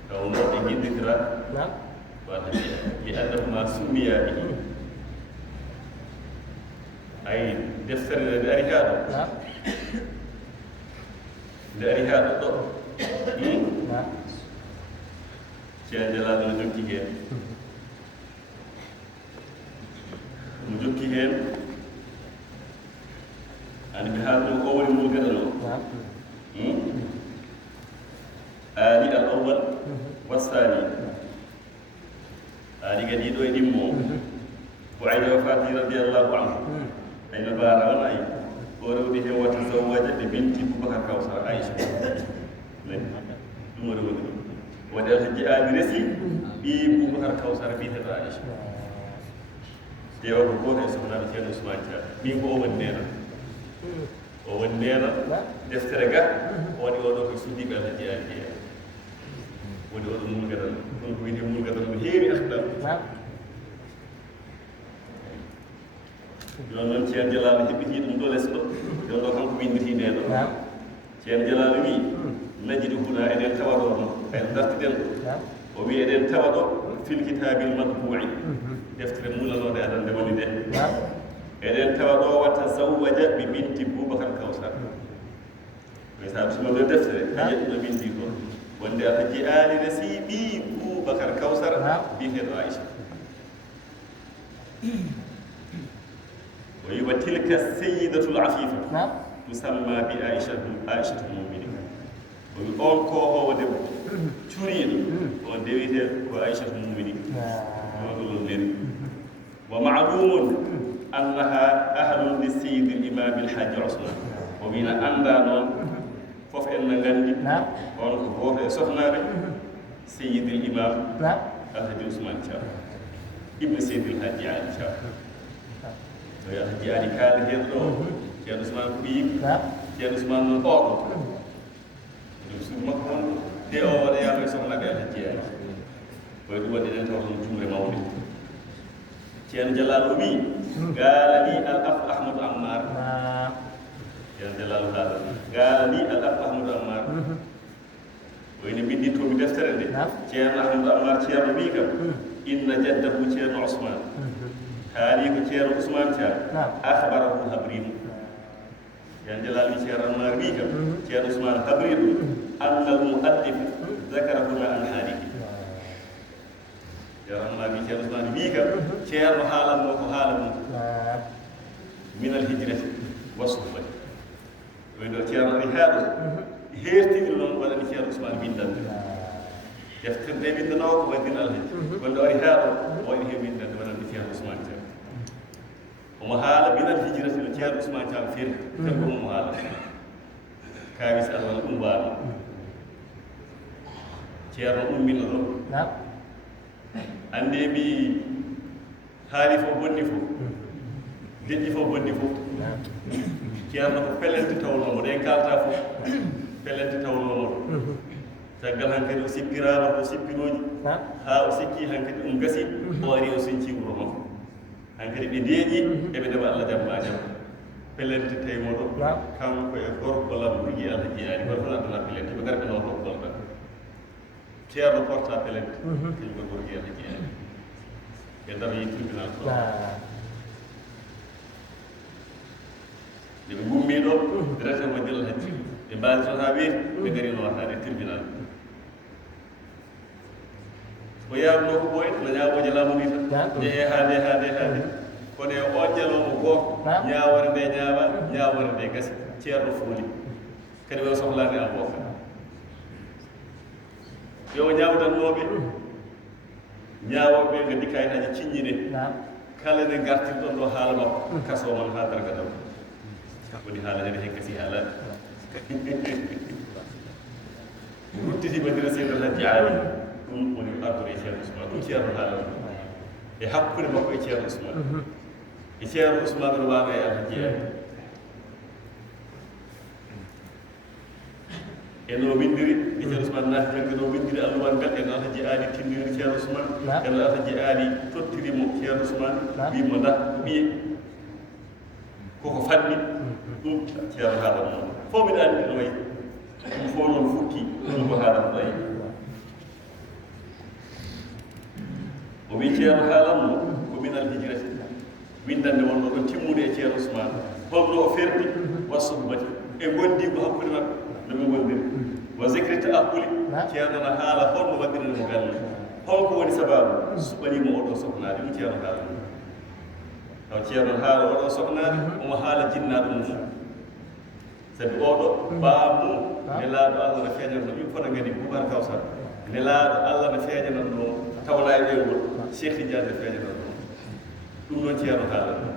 taw noon ɓe jiɗɗitira wata li annahuma summiya bihi ay deftere nde ari haa ɗo nde ari haa ɗo ɗo ceerno Jalaaɗo no jokki heen mo jokki heen andi mi haal ɗo o woni mul gaɗano aali al awwal wasani هذه قديد ويدمو وعيد وفاته رضي الله عنه أين بارا ولا أي ورو به وتزوج ببنت بكر كوثر عائشة ودل جاء برسي بكر كوثر بيت عائشة يوم بكرة سبحان الله كانوا سمعتها مين هو النيرة هو النيرة دفترجع ودي ودو كسودي بهذا جاء ودي ودو مولجدل ودي مولجدل مهير أخلاق non Ceerno Jalaalu heɓɓiti ɗum ɗo less ɗo ɗon ɗo kanko winditi nde ɗo Ceerno Jalaalu wi najidi huna eɗen tawa ɗo noon en dartiden ɗo o wi eɗen tawa ɗo fil kitabil matbu'i deftere mulanode adande woni nde eɗen tawa ɗo wa tazawwaja bi binti Boubacar Kawsar mi saabi suma ɗo deftere kañe ɗum ɗo windi toon wonde ata jeyaani resiɓi Boubacar Kawsar biyeteɗo Aïcha وتلك السيدة العفيفة تسمى عائشة المؤمنين ويقول كوه ودب تريد ودبيت وعائشة المؤمنين ومعلوم أنها أهل للسيد الإمام الحاج عثمان ومن أندان فوف إن غندي فوف سخنا سيد الإمام الحاج عثمان ابن سيد الحاج علي ya jadi kali itu Ceerno Ousmane Biim Ceerno Ousmane Oɗo ɗum suuf makko won nde o waɗa yaɓe sohnaɓe Allah jeeya koye ɗum waɗi ɗen taw toon jumre mawde Ceerno Jalaalu wi gaalani al af Ahmadou Ammar Ceerno Jalaalu haala gaalani al af Ahmadou Ammar wayno bindi tomi deftere nde Ceerno Ahmadou Ammar Ceerno wi kam inna jaddahu Ceerno Ousmane هذه كثير عثمان أخبره هبريل يعني جلال كثير الماربيك كثير عثمان هبريل أن المؤلف ذكر هنا عن هذه كثير الماربيك كثير عثمان بيك كثير حالا وحالا من الهجرة والصحبة وإذا كثير رهاب هيرتي لهم ولا كثير عثمان بن دند يفتر دي بن دنوك ودين الهجرة وإذا رهاب وإذا بن دند ولا كثير عثمان ومحالة من الهجرة التي عثمان كان فيه تلكم محالة كابس الله الأمبار تيار أمي نظر عندي بي هاري فو بني فو دجي فو بني فو تيار نفو فلنت تاول ممر ينكال تافو فلنت تاول ممر تقل هنكري وسيبكرا وسيبكروجي ها وسيكي هنكري أمغسي واري وسنشي ورمو hankadi ɓe deeƴi eɓe ndeɓa Allah jamma jam pelente teymoɗo kanko e gorko lamɗugi Allah jeyaani goto fof addana pelente ɓe garɓe noon ɗo golɗa ceerno porta pelente kañum ko gorgi Allah jeyaani ɓe ndar yi tribunal to nde ɓe gummi ɗo ɓe retemo dilla hacci ɓe mbaali toon ha weeti ɓe gari no wartade tribunal o yaarno ko ɓoyde no ñaawoje laamu ni tan jeehe haade kono e on jaloomo gooto ñaawore nde ñaawa ñaawore nde gasi ceerno fooli kadi o sohlaani avocat yo ñaawdannooɓe ñaawoɓe ngaddi kayitaji ciññine kala nde gartirɗon ɗo haala makko kaso man haa darga taw woni haala nene hen gasi haalaade ruttitiima ndira seydal hajji aali ɗum woni ardude e ceerno Ousmane ɗum ceerno haalano e hakkude makko e ceerno Ousmane e ceerno Ousmane no waano e Allah jeeyaani e no windiri e ceerno Ousmane naati jangde no windiri alluman ngal eno Allah jeyaani tinniri ceerno Ousmane eno Allah jeyaani tottirimo ceerno Ousmane wimo nda ɓiye koko fanni ɗum ceerno haalano noon fof mbiɗa anndi no wayi ɗum fof noon fukki ɗum ko haalano ɗayi o wi ceerno haalanno ko min alhijrati windande wonno ɗon timmude e ceerno Ousmane holno o ferdi wa suhbati e gondi ko hakkude maɓɓe no ɓe gondiri wa zicri ta'aqquli ceerno no haala holno waɗiranimo galle holko woni sababu suɓanimo oɗo sohnaade ɗum ceerno haalanno taw ceerno haala oɗo sohnaade omo haala jinnaɗo mum sabi oɗo baamum nelaaɗo Allah no feeñanno ɗum fof no ngadi Boubacar Kawsar nelaaɗo Allah no feeñananno tawla e ɗeygol Cheikh Tidiane feeñata ɗum noon ceerno haalata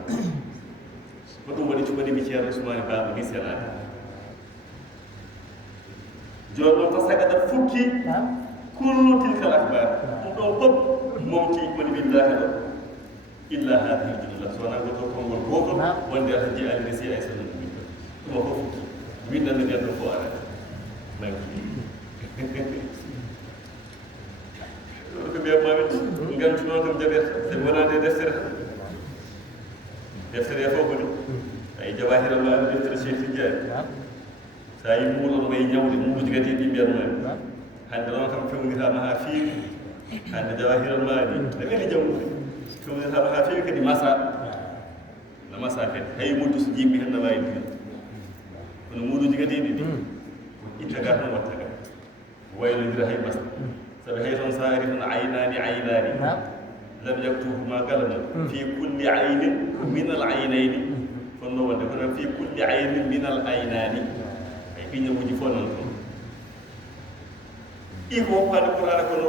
ko ɗum waɗi cuɓanimi ceerno Ousmane Baba ni senaade joni noon tasagaɗat fukki kullu tilkal akbar ɗum ɗon fof momti woni billahi ɗo illa hadihi ljumla so wona goto konngol goto wonde alhaji ali resi ay sallam ɗuma fof fukki windande nden ɗo fof arata manki ko mbiyatmaɓe gantu noon kam jaɓeta sabi wonande deftere deftere fof koni ay jawahira ma deftere Cheikh Tidiane sa yi muuɗon wayi ñawde muuɗuji kadi ɗi mbiyatmaɓe hande noon kam fewnitama ha feewi hande jawahiral maɗi ne weli jawdude fewnitama ha feewi kadi masa no masa kadi hay muddu so jimmi hen no wawi ɗum kono muuɗuji kadi ɗiɗi ittaga tan wattaga waylodira hay masa sabi hay toon sa ari tan aynani aynani lam yaktuhuma galama fi kulli aynin min al aynayni fonno wonde kono fi kulli aynin min al aynani ay piñamuji fof non toon iko paade qur'ana kono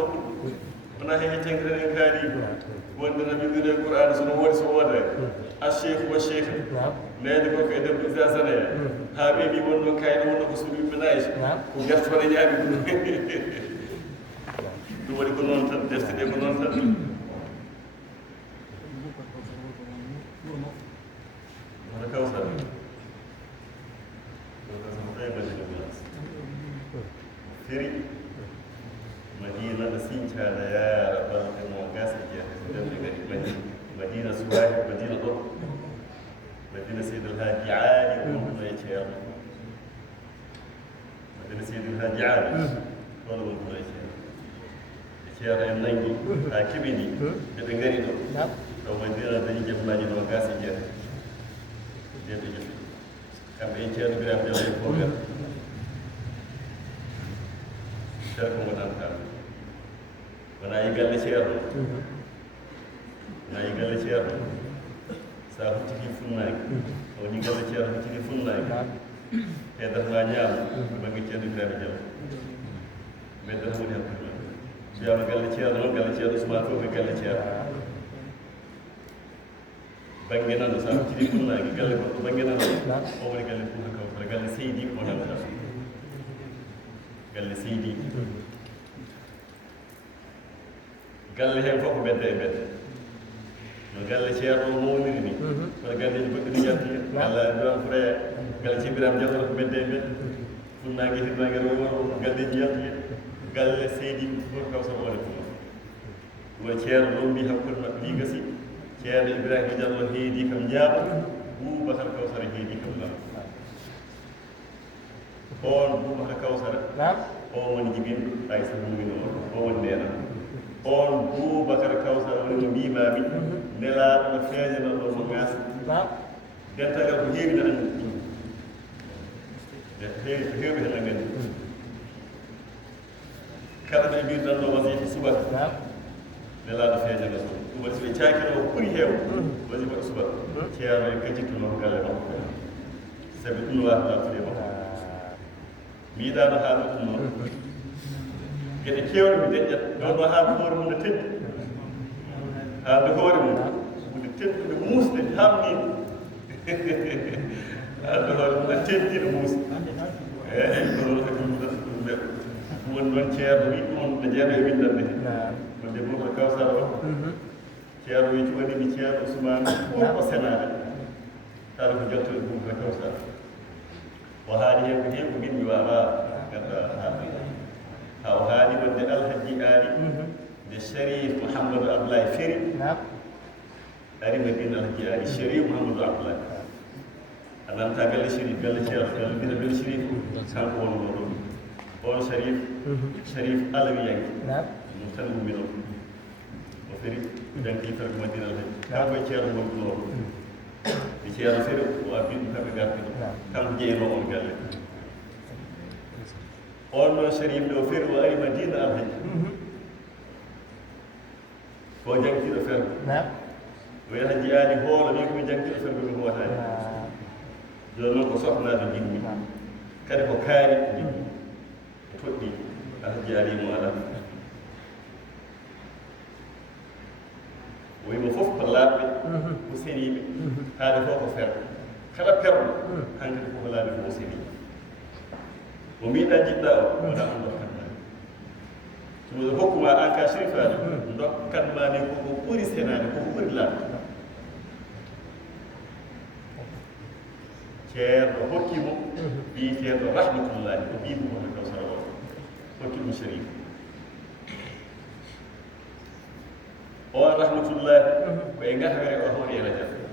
wona he tenkere en kaali wonde no bindire qur'ana sono woodi so wooda acheikh wa cheikh neede ko ko debbo isa sanaya ha ɓeeɓi wonno kayno wonno ko suuɗi ménage ko gertore ñaami ɗum waɗi ko noon tan defte ɗe ko noon tan wona kawsar feri madina ɗo sincana yaara balɗe mo gasa jeehe so demde kadi madina suwahi madina ɗo madina seydi alhaji aali wonɗuno e ceerno madina seydi alhaji aali ɗon wonɗuno e ceerno ceerno en nangi ha keɓini eɓe ngari ɗo ɗo madina dañi jemmaji no gasa jeehe jeeɗo jeeɗo kamɓe en ceerno birama jalo e fof gar ceerno ko gonanta wona yi galle ceerno wona yi galle ceerno sa hucciti funnaaki woni galle ceerno hucciti funnaaki e datma ñaama bange ceerno birama jalo meddata woni hakkude mbiyama galle ceerno noon galle ceerno Ousmane fof ko galle ceerno bange nano sa hucciti funnaaki galle goɗɗo bange nano o woni galle Fouta Kawsara galle Seydi o nanta galle Seydi galle hen fof ko bedde e bedde no galle ceerno o mawniri ni kono galleji goɗɗi no jalti galle Birame Fouraya galle Ceerno Birame Diallo ko bedde e bedde funnague hirnague rewo won galleji jalti galle Seydi Fouta Kawsara wone ɗum woni ceerno ɗon mbi hakkude maɓɓe ni gasi ceerno Ibrahima Diallo heedi kam jaaɓa Boubacar Kawsara heedi kam lam on Boubacar Kawsara o woni jibinɗo ay so mumino o woni ndena on Boubacar Kawsara woni no mbimami nelaɗo no feeñana ɗo mo gasa dentagal ko heewi no anndi ko heewɓe hen anndi kala ɗo e mbirɗan ɗo wasifa subaka nelaɗo feeñana ɗo ɗum waɗi so ɓe caakino ko ɓuri heew wasifa ɗo subaka ceerno e kajjittuno ko galle makko sabi ɗum no wata lattude makko mi yiɗano haala ɗum noon geɗe kewɗe mi deƴƴat ɗon haalde hoore mum no teddi haalde hoore mum nde teddude muusde hamnide haalde hoore mum no teddi no muusde eyi ko noon kadi ɗum ɓe woni noon ceerno wi ɗum no jeeɗo e windande wonde Boubacar Kawsara o ceerno wi cuɓanimi ceerno Ousmane fof o senade haala ko jottoɗe Boubacar Kawsara o haali hen ko heewi ko min mi wawa ganduɗa haalde ha o haali wonde alhaji ali nde Sharif Mouhamadou Abdoulaye Feri ari madina alhaji ali Sharif Mouhamadou Abdoulaye a nanta galle Sharif galle ceerno galle mbina bel Sharif kanko wonno ɗo on Sharif Alawiyanke ɗum tan ummino o Feri janki tar ko madina alhaji kanko e ceerno gonɗuno e ceerno Feri o abbi ɗum kamɓe gardiɗo kanko jeyno on galle on noon Sharif ɗo Feri o ari madina alhaji ko jankiɗo fergo o alhaji ali hoolo ni komi jankiɗo fergo mi hootani joni noon ko sohnaɗo jinmi kadi ko kaari jinmi o toɗɗi alhaji ali mo ala ويما فوق بلابي وسيني هذا فوق فرد كلا فرد هنك فوق بلابي وسيني وميدا جدا ولا أمر كنا ثم الحكم أنك شريفا ندق كان ما نكون بوري سنة نكون بوري لا كير حكم بيكير رحمة الله وبيبه هكذا سرور حكم شريف ورحمة الله وإنها غير أهون إلى جنة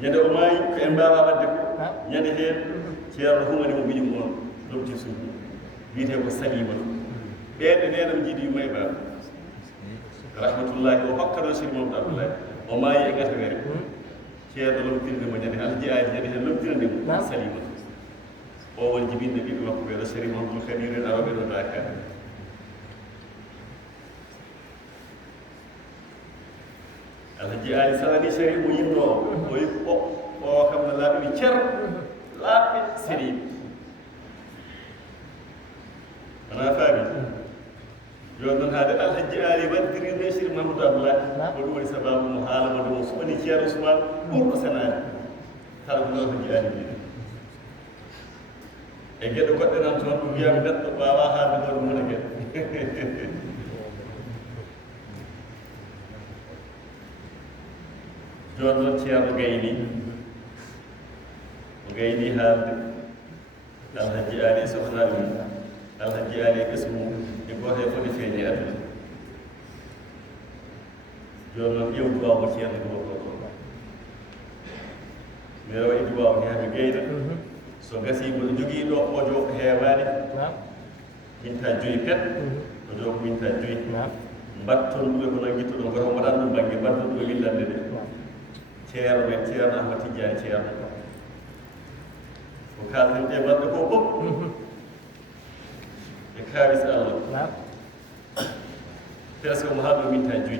ñande o maayi ko en mbawa wadde ko ñande heen ceerno humani mo miñum on lomti suudu wiyete ko salimatu ɓeeɗe nenam jiiɗi yumma e baaba rahmatullahi o hokkano sir mamadou abdoulaye o maayi e gata were ceerno lomtirde mo ñande alji aadi ñande heen lomtirande mo salimatu o won jibinde ɓiɓe makko ɓeeɗo sari mamadou kabir en aroɓe ɗo dakar alhaji ali salani seri mo yinno o yi o kam na laaɓi cer laaɓe seriɓe wona faami yon noon haade alhaji ali waddirirde sir mamadou abdoulaye ko ɗum woni sababu mo haalama de mo so woni ceerno ousmane ɓurɗo senade kala ko alhaji ali wiide e gueɗe goɗɗe nan toon ɗum wiyama neɗɗo wawa haalde ɗo ɗum wona gueɗe joni noon ceerno gayni o gayni haalde alhaji ali e sohnaɓe mum alhaji ali e ɓesgu mum e goto e foti feeñi aduna joni noon ƴew duwaw mo ceerno duwato ɗo mi rewa e duwaw heeɓe gayna so gasi mboɗo jogii ɗo ojo heewani minta joyi pet ojo ko minta joyi mbatton ɗum e ko nangitto ɗo goto mbaɗan ɗum banggue mbatton ɗum e willande de ceerno men ceerno ahmad tidiani ceerno ko kalten ɗe balɗe ko fof e kaalis allah presque mo haaɗo minta joyi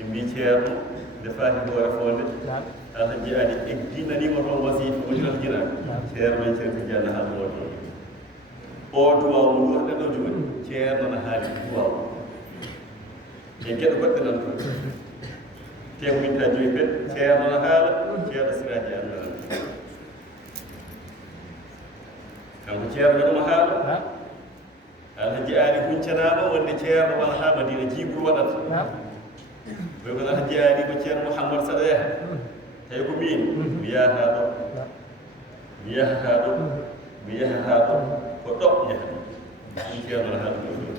e mbi ceerno nde faati hoore fonde alhaji ali egginanima toon wasifa wonirata jinaɓe ceerno men ceerno tidiani no haalno ɗo o duwaw mo duwatɗen ɗo joni ceerno no haali duwaw e gueɗe goɗɗe nan toon te minta joyi pet ceerno no haala ceerno siraji allah kanko ceerno ɗomo haala alhaji ali huncanama wonde ceerno wona ha madina jibru waɗata koy ko alhaji ali ko ceerno mouhammad saɗa yaha tawi ko min mi yaha ɗo mi yaha ɗo mi yaha ɗo ko ɗo yaha ɗum ceerno no haala ɗo ɗo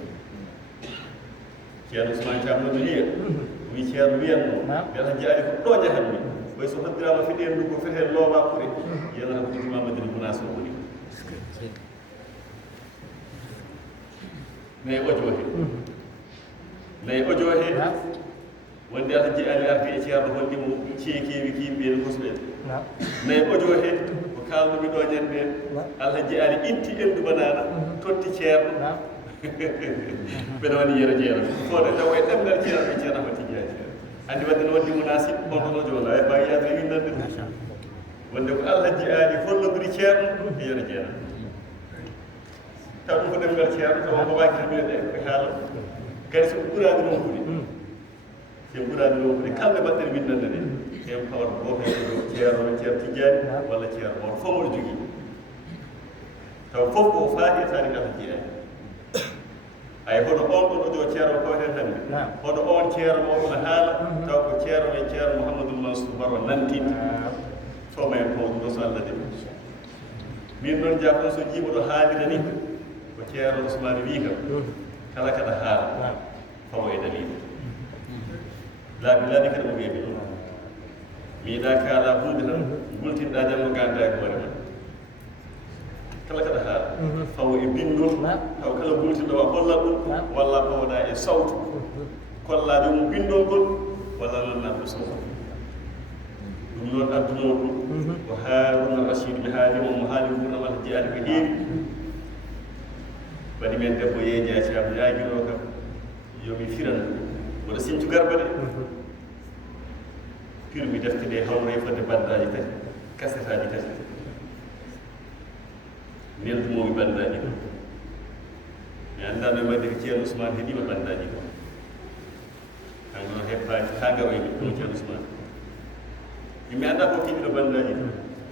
ceerno ousmane cam nono yiya wi ceerno wiyanno alhaji ali ko ɗo jahatmi koy so hoddirama fiɗen ndu ko fete loowa ɓuure yenata ko mamadou mounas o woni nayi ojo he nayi ojo he wonde alhaji ali arti e ceerno hollimo ceekewi kimɓe no gosɓe nayi ojo he ko kalnomi ɗo ñande alhaji ali itti endu banana totti ceerno mbeɗa waɗi yero jeero fode taw e ɗemgal ceerno ɓe ceerno hoti jeeya andi wadde no waddi munasib on ɗon o joola e mbawi yaade windande wonde ko alhaji ali hollodiri ceerno e yero jeena taw ɗum ko ɗemgal ceerno taw ko wakita mbiɗe ɓe haala kadi so ɓurani noon huuɗi so ɓurani noon huuɗi kamɓe mbaɗɗen windande ɗe en pawata goto e ceerno men ceerno tidiani walla ceerno on fof moɗo jogui taw fof ko faati e tarik alhaji ali ay hono on ɗon ojo ceerno kawten hannde hono on ceerno o ina haala taw ko ceerno men ceerno mouhamadoul mansour baro nantinde foma en fo ɗum ɗo so allah de min noon jafɗon so jiiɓo ɗo haalira ni ko ceerno ousmane wi kam kala kada haala fawo e dalila laabi laabi kadi mo weeɓi ɗon miiɗa kaala hunde tan gultinɗa jammo ganda e hoore ma kala kada haala fawo e bindol taw kala gultinɗo wa holla ɗum walla pawoɗa e sawtu kollaade mo bindol ngol walla nannaɗo sawtu ɗum noon adduno ɗum ko haruna rachid mi haalimo mo haali gurnam alhaji ali ko heewi waɗi men debbo yeeja cam yaagiro kam yomi firan mboɗo sincu garba de pirmi defte ɗe hawre fodde bandaji tati kasetaji tati neldumomi bandaji ɗo mi annda no wadde ko ceerno Ousmane heeɗima bandaji ko kanko noon heppaji ha garoyɓe ɗum ceerno Ousmane yimɓe annda ko tiɗiɗo bandaji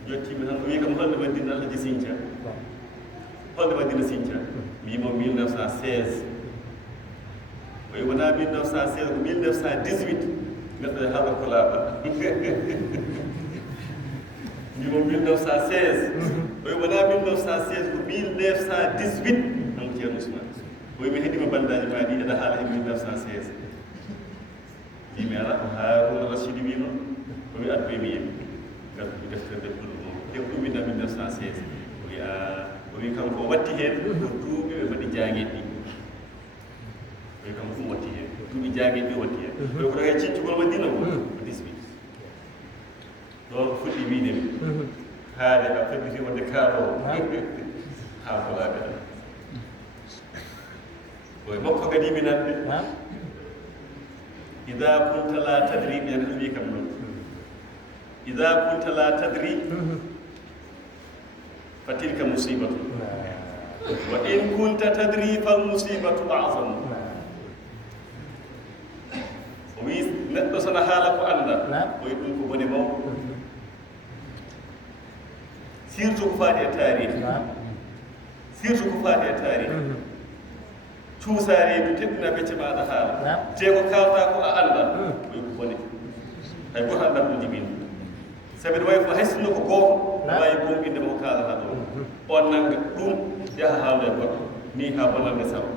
yettima tan o wi kam holde waddino Alhaji Sinthiane holde waddino Sinthiane mi yimo 1916 o wi wona 1916 ko 1918 neɗɗo e haala ko laaɓa mbimo 1916 o wi wona 1916 ko 1918 hanko ceerno Ousmane o wi mi heeɗima bandaji ma ɗi eɗa haala e 1916 yimi ala ko Harouna Rachidi wi noon o wi addu e mi yimi gaddu deftere nde ɗum te ko ɗum winda 1916 o wi o wi kanko watti heen ko duuɓi ɓe mbaɗi jaagueɗɗi o wi kanko ɗum watti heen duuɓi jaagueɗɗi o watti heen o wi ko ɗo kay ciccugol Madina ko 18 ɗon fuɗɗi wiidemi haade a fedditi wonde kaalowo ha ko laaɓe ɗam o wi makko kadi yiminande ida kunta la tadri ɓen ɗum wi kam noon ida kunta la tadri fa tilka musibatu wa in kunta tadri fal musibatu a'zamu o wi neɗɗo sona haala ko annda o wi ɗum ko bone mawɗo surtout ko faati e tarih surtout ko faati e tarih cuusareedu teddina becce maɗa haala te ko kalta ko a annda o wi ko bone hay goto annda ɗum jibini sabi ɗum wayi ko haysino ko gooto wawi gonɓinde mo kaalata ɗo on nanga ɗum yaha haalde e goɗɗo ni ha bonande sawa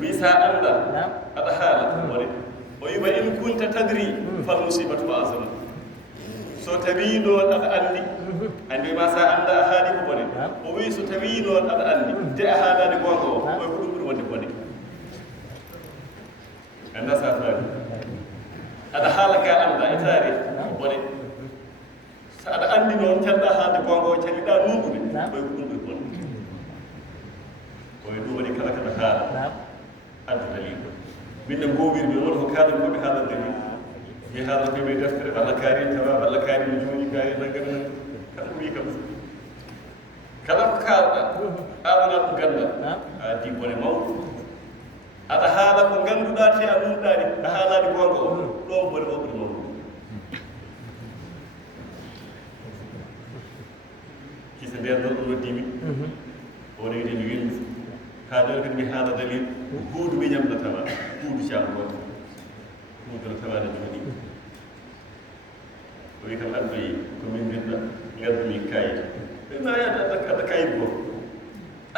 wi sa annda aɗa haala wone o wi wa in kunta tadri fal musibatu azamu so tawi noon aɗa anndi andi ma sa annda a haali ko bone o wi so tawi noon aɗa anndi te a haalani gonga o oy ko ɗum ɓuri wonde bone annda sa faami aɗa haala ka annda e taari ko bone so aɗa anndi noon calɗa haalde gonga o calliɗa nunɗude oy ko ɗum ɓuri bone oye ɗum waɗi kala kaɗa haala addu dalil min ne gowirmi wona ko kaalami koɓe haala dalil mi haala koɓe deftere walla kaari tawa walla kaari no jooɗi kaari naggami nan kala ko wi kam kala ko kaalɗa aɗana ɗum ganda a di bone mawɗo aɗa haala ko ngannduɗa te a nunɗani a haalani gonga o ɗon bone o ɓuri mawɗo kisa nden ɗon ɗum noddimi o wiide mi windu ha ɗon kadi mi haala dalil huudu mi ñamnatama huudu caamu goto huudu no tawaade jooɗi o wi kam addoyi komin binɗa ngaddumi kayit ma yaade adda kayit goo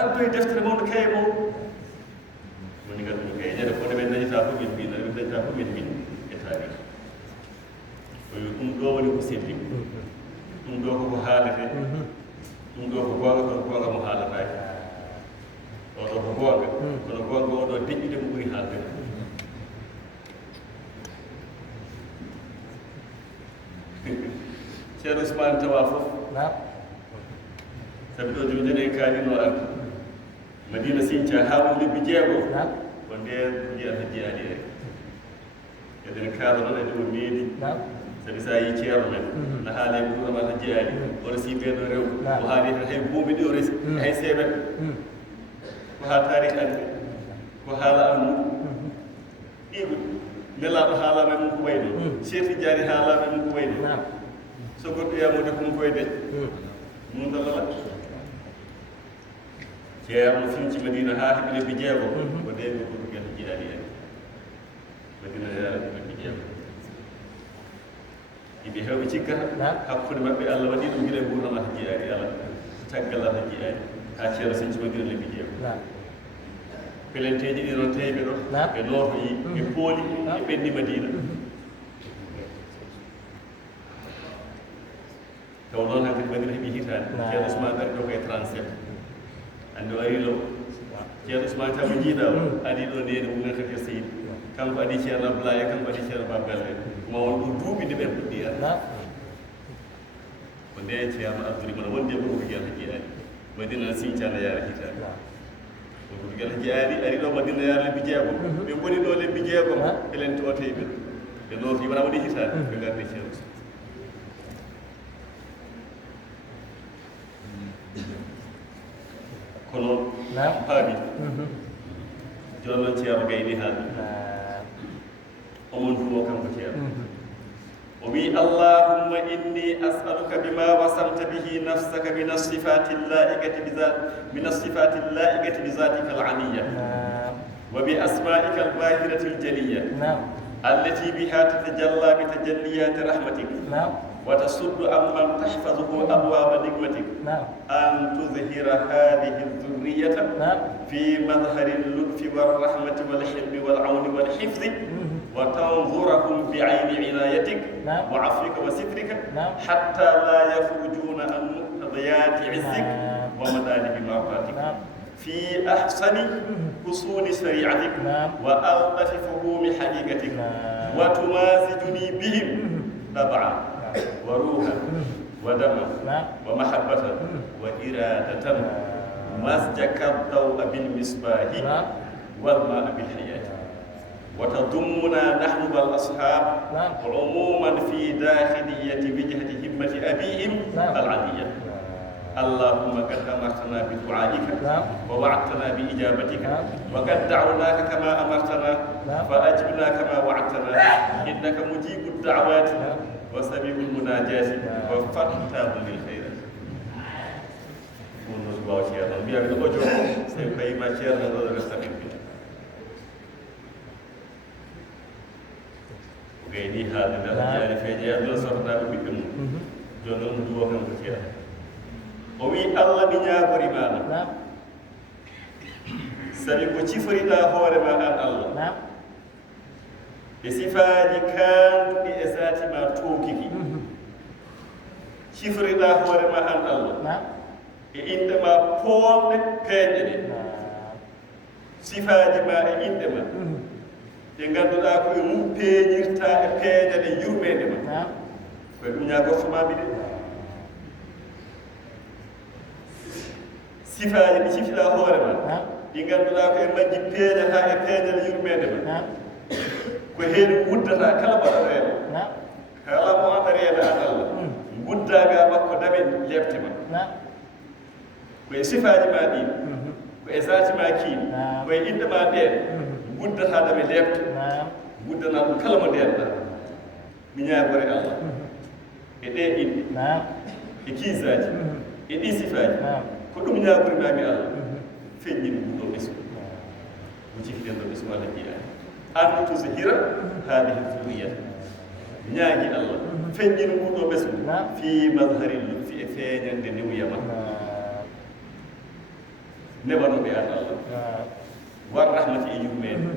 addoyi deftere mawɗo kaye mawɗo woni ngaddumi kayit ñande kono men dañata fof min mbina min dañata fof min mbin e taarih o wi ɗum ɗo woni ko selli ɗum ɗo koko haalete ɗum ɗo ko gonga kono gonga mo haalataki oɗo ko gonga kono gonga oɗo deƴƴude mo ɓuri haalde ceerno Ousmane tawa fof sabi ɗo joni joni en kaalino arde Madina Sinthiane ha ɗum lebbi jeego ko nden jiya Alhaji Ali eɗen kaala noon ede o meedi sabi sa yi ceerno men no haale ko ɗum Alhaji Ali oto si ɓeeɗo rewɓe o haali tan hay buuɓi ɗi o resi hay seeɓet ko ha taarih andi ko haala annu ɗiɗo nelaɗo haalama e mum ko wayno Cheikh Tidiane haalama e mum ko wayno so goɗɗo yamude ko mum koye deƴ mum dallala ceerno finci Madina ha heɓi lebbi jeego ko nde ko ɗum gel jiyaali en Madina yaara lebbi jeego yimɓe hewɓe cikkata hakkude maɓɓe Allah waɗi ɗum gila gurnam ata jiyaari Allah caggal ata jiyaari ha ceerno finci Madina lebbi jeego pelenteji ɗi noon tawiɓe ɗo ɓe nootoyi ɓe pooli ɓe ɓenndi Madina taw noon hankkadi Madina heɓi hitaade ceerno Ousmane ɗari ɗo koye 37 andi o ari law ceerno Ousmane tan mo jiiɗa o adi ɗo ndeeni Boubacar Seydi kanko adi ceerno Abdoulaye kanko adi ceerno Baba Galle ma won ɗum duuɓi nde ɓen puɗɗi arde ko nde ceerno Abdouri mono wonde ɓuri ko guel haji ari Madina Sinthiane yaara hitaade ko guel haji ari ɗo Madina yaara lebbi jeegom ɓe ngoni ɗo lebbi jeegom elen to tawi ɓen ɓe nooti wona waɗi hitaade ɓe gardi ceerno kono نعم paami jooni noon ceerno gayni haalde omon dumo kanko ceerno o wi allahumma inni as'aluka bima wasamta bihi nafsaka min as-sifati al-la'ikati bi zatika al-aliyya wa bi asma'ika al-bahirati al-jaliyya التي بها تتجلى بتجليات رحمتك وتصد عمن تحفظه أبواب نعمتك أن تظهر هذه الذرية في مظهر اللطف والرحمة والحلم والعون والحفظ وتنظرهم بعين عنايتك وعفوك وسترك حتى لا يخرجون عن مقتضيات عزك ومدارك مرضاتك في أحسن حصول شريعتك وألطف فهوم حقيقتك وتمازجني بهم طبعا وروحا ودما ومحبة وإرادة مزجك الضوء بالمصباح والماء بالحياة وتضمنا نحن والأصحاب عموما في داخلية وجهة همة أبيهم العادية اللهم قد أمرتنا بدعائك ووعدتنا بإجابتك وقد دعوناك كما أمرتنا فأجبنا كما وعدتنا إنك مجيب الدعوات وسميع المناجات وفتاح للخيرات كونوا سبحانه وتعالى بيا بالأجر سيبقى ما شاء الله نستقيم به وغيري هذا يعني في جهة صرنا بكم جنون دوا كم كثير o wi Allah mi ñaagori maɗa sabi ko ciforiɗa hoore ma an Allah e sifaji kanduɗi e zati ma tokiki ciforiɗa hoore ma an Allah e inde ma poonɗe peeƴe ɗe sifaji ma e inde ma ɗe ngannduɗa ko e mum peeñirta e peeƴe ɗe yurmede ma koye ɗum ñagortomaɓe ɗe sifaji ɗi ciftiɗa hoore ma ɗi ngannduɗa ko e majji peeñata e peeñal yurmede ma ko heen guddata kala mbaɗa reeno kala mo aɗa reena an Allah guddaga makko dame lebte ma ko e sifaji ma ɗin ko e zati ma kiin ko e inde ma ɗen guddata dame lebte guddana ɗum kala mo ndenɗa mi ñaagore Allah e ɗe inde e kiisaji e ɗi sifaji ko ɗum ñaagorimami Allah feññin ɗum ɗo ɓesgu mo cikiten ɗo ɓesgu Allah jiyaani an tuzhira hadihi dhurriyata ñaagi Allah feññin ngu ɗo ɓesgu fi mazhari lutfi e feeñande newuyama neɓanoɓe an Allah wal rahmati e yurmede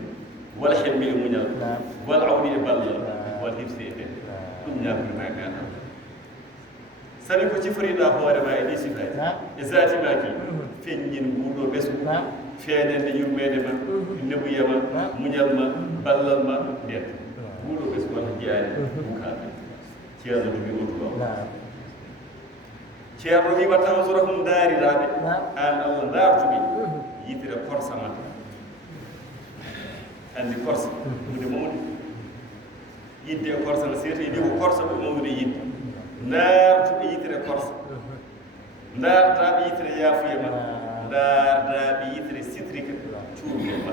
wal helmi e muñal wal awni e ballal wal hifsi e ɓen ɗum ñaagorimami an Allah sabi ko ciforiɗa hoore ma e ɗi sifaji e zati maki feññin nguɗo ɓesgu feeñande yurmede ma nebuya ma muñal ma ballal ma nden nguɗo ɓesgu walla jeyani bukaɓe ceerno jogi otuba ceerno wima tanzurahum daariraɓe an Allah dartuɓe yitire korsa ma andi korsa hunde mawde yidde e korsa no seeta yiɗi ko korsa ɓe mawde yidde ndaartuɓe yitere korsa ndaardaɓe yitere yaafuye ma ndaardaɓe yitere sitrika cuurgol ma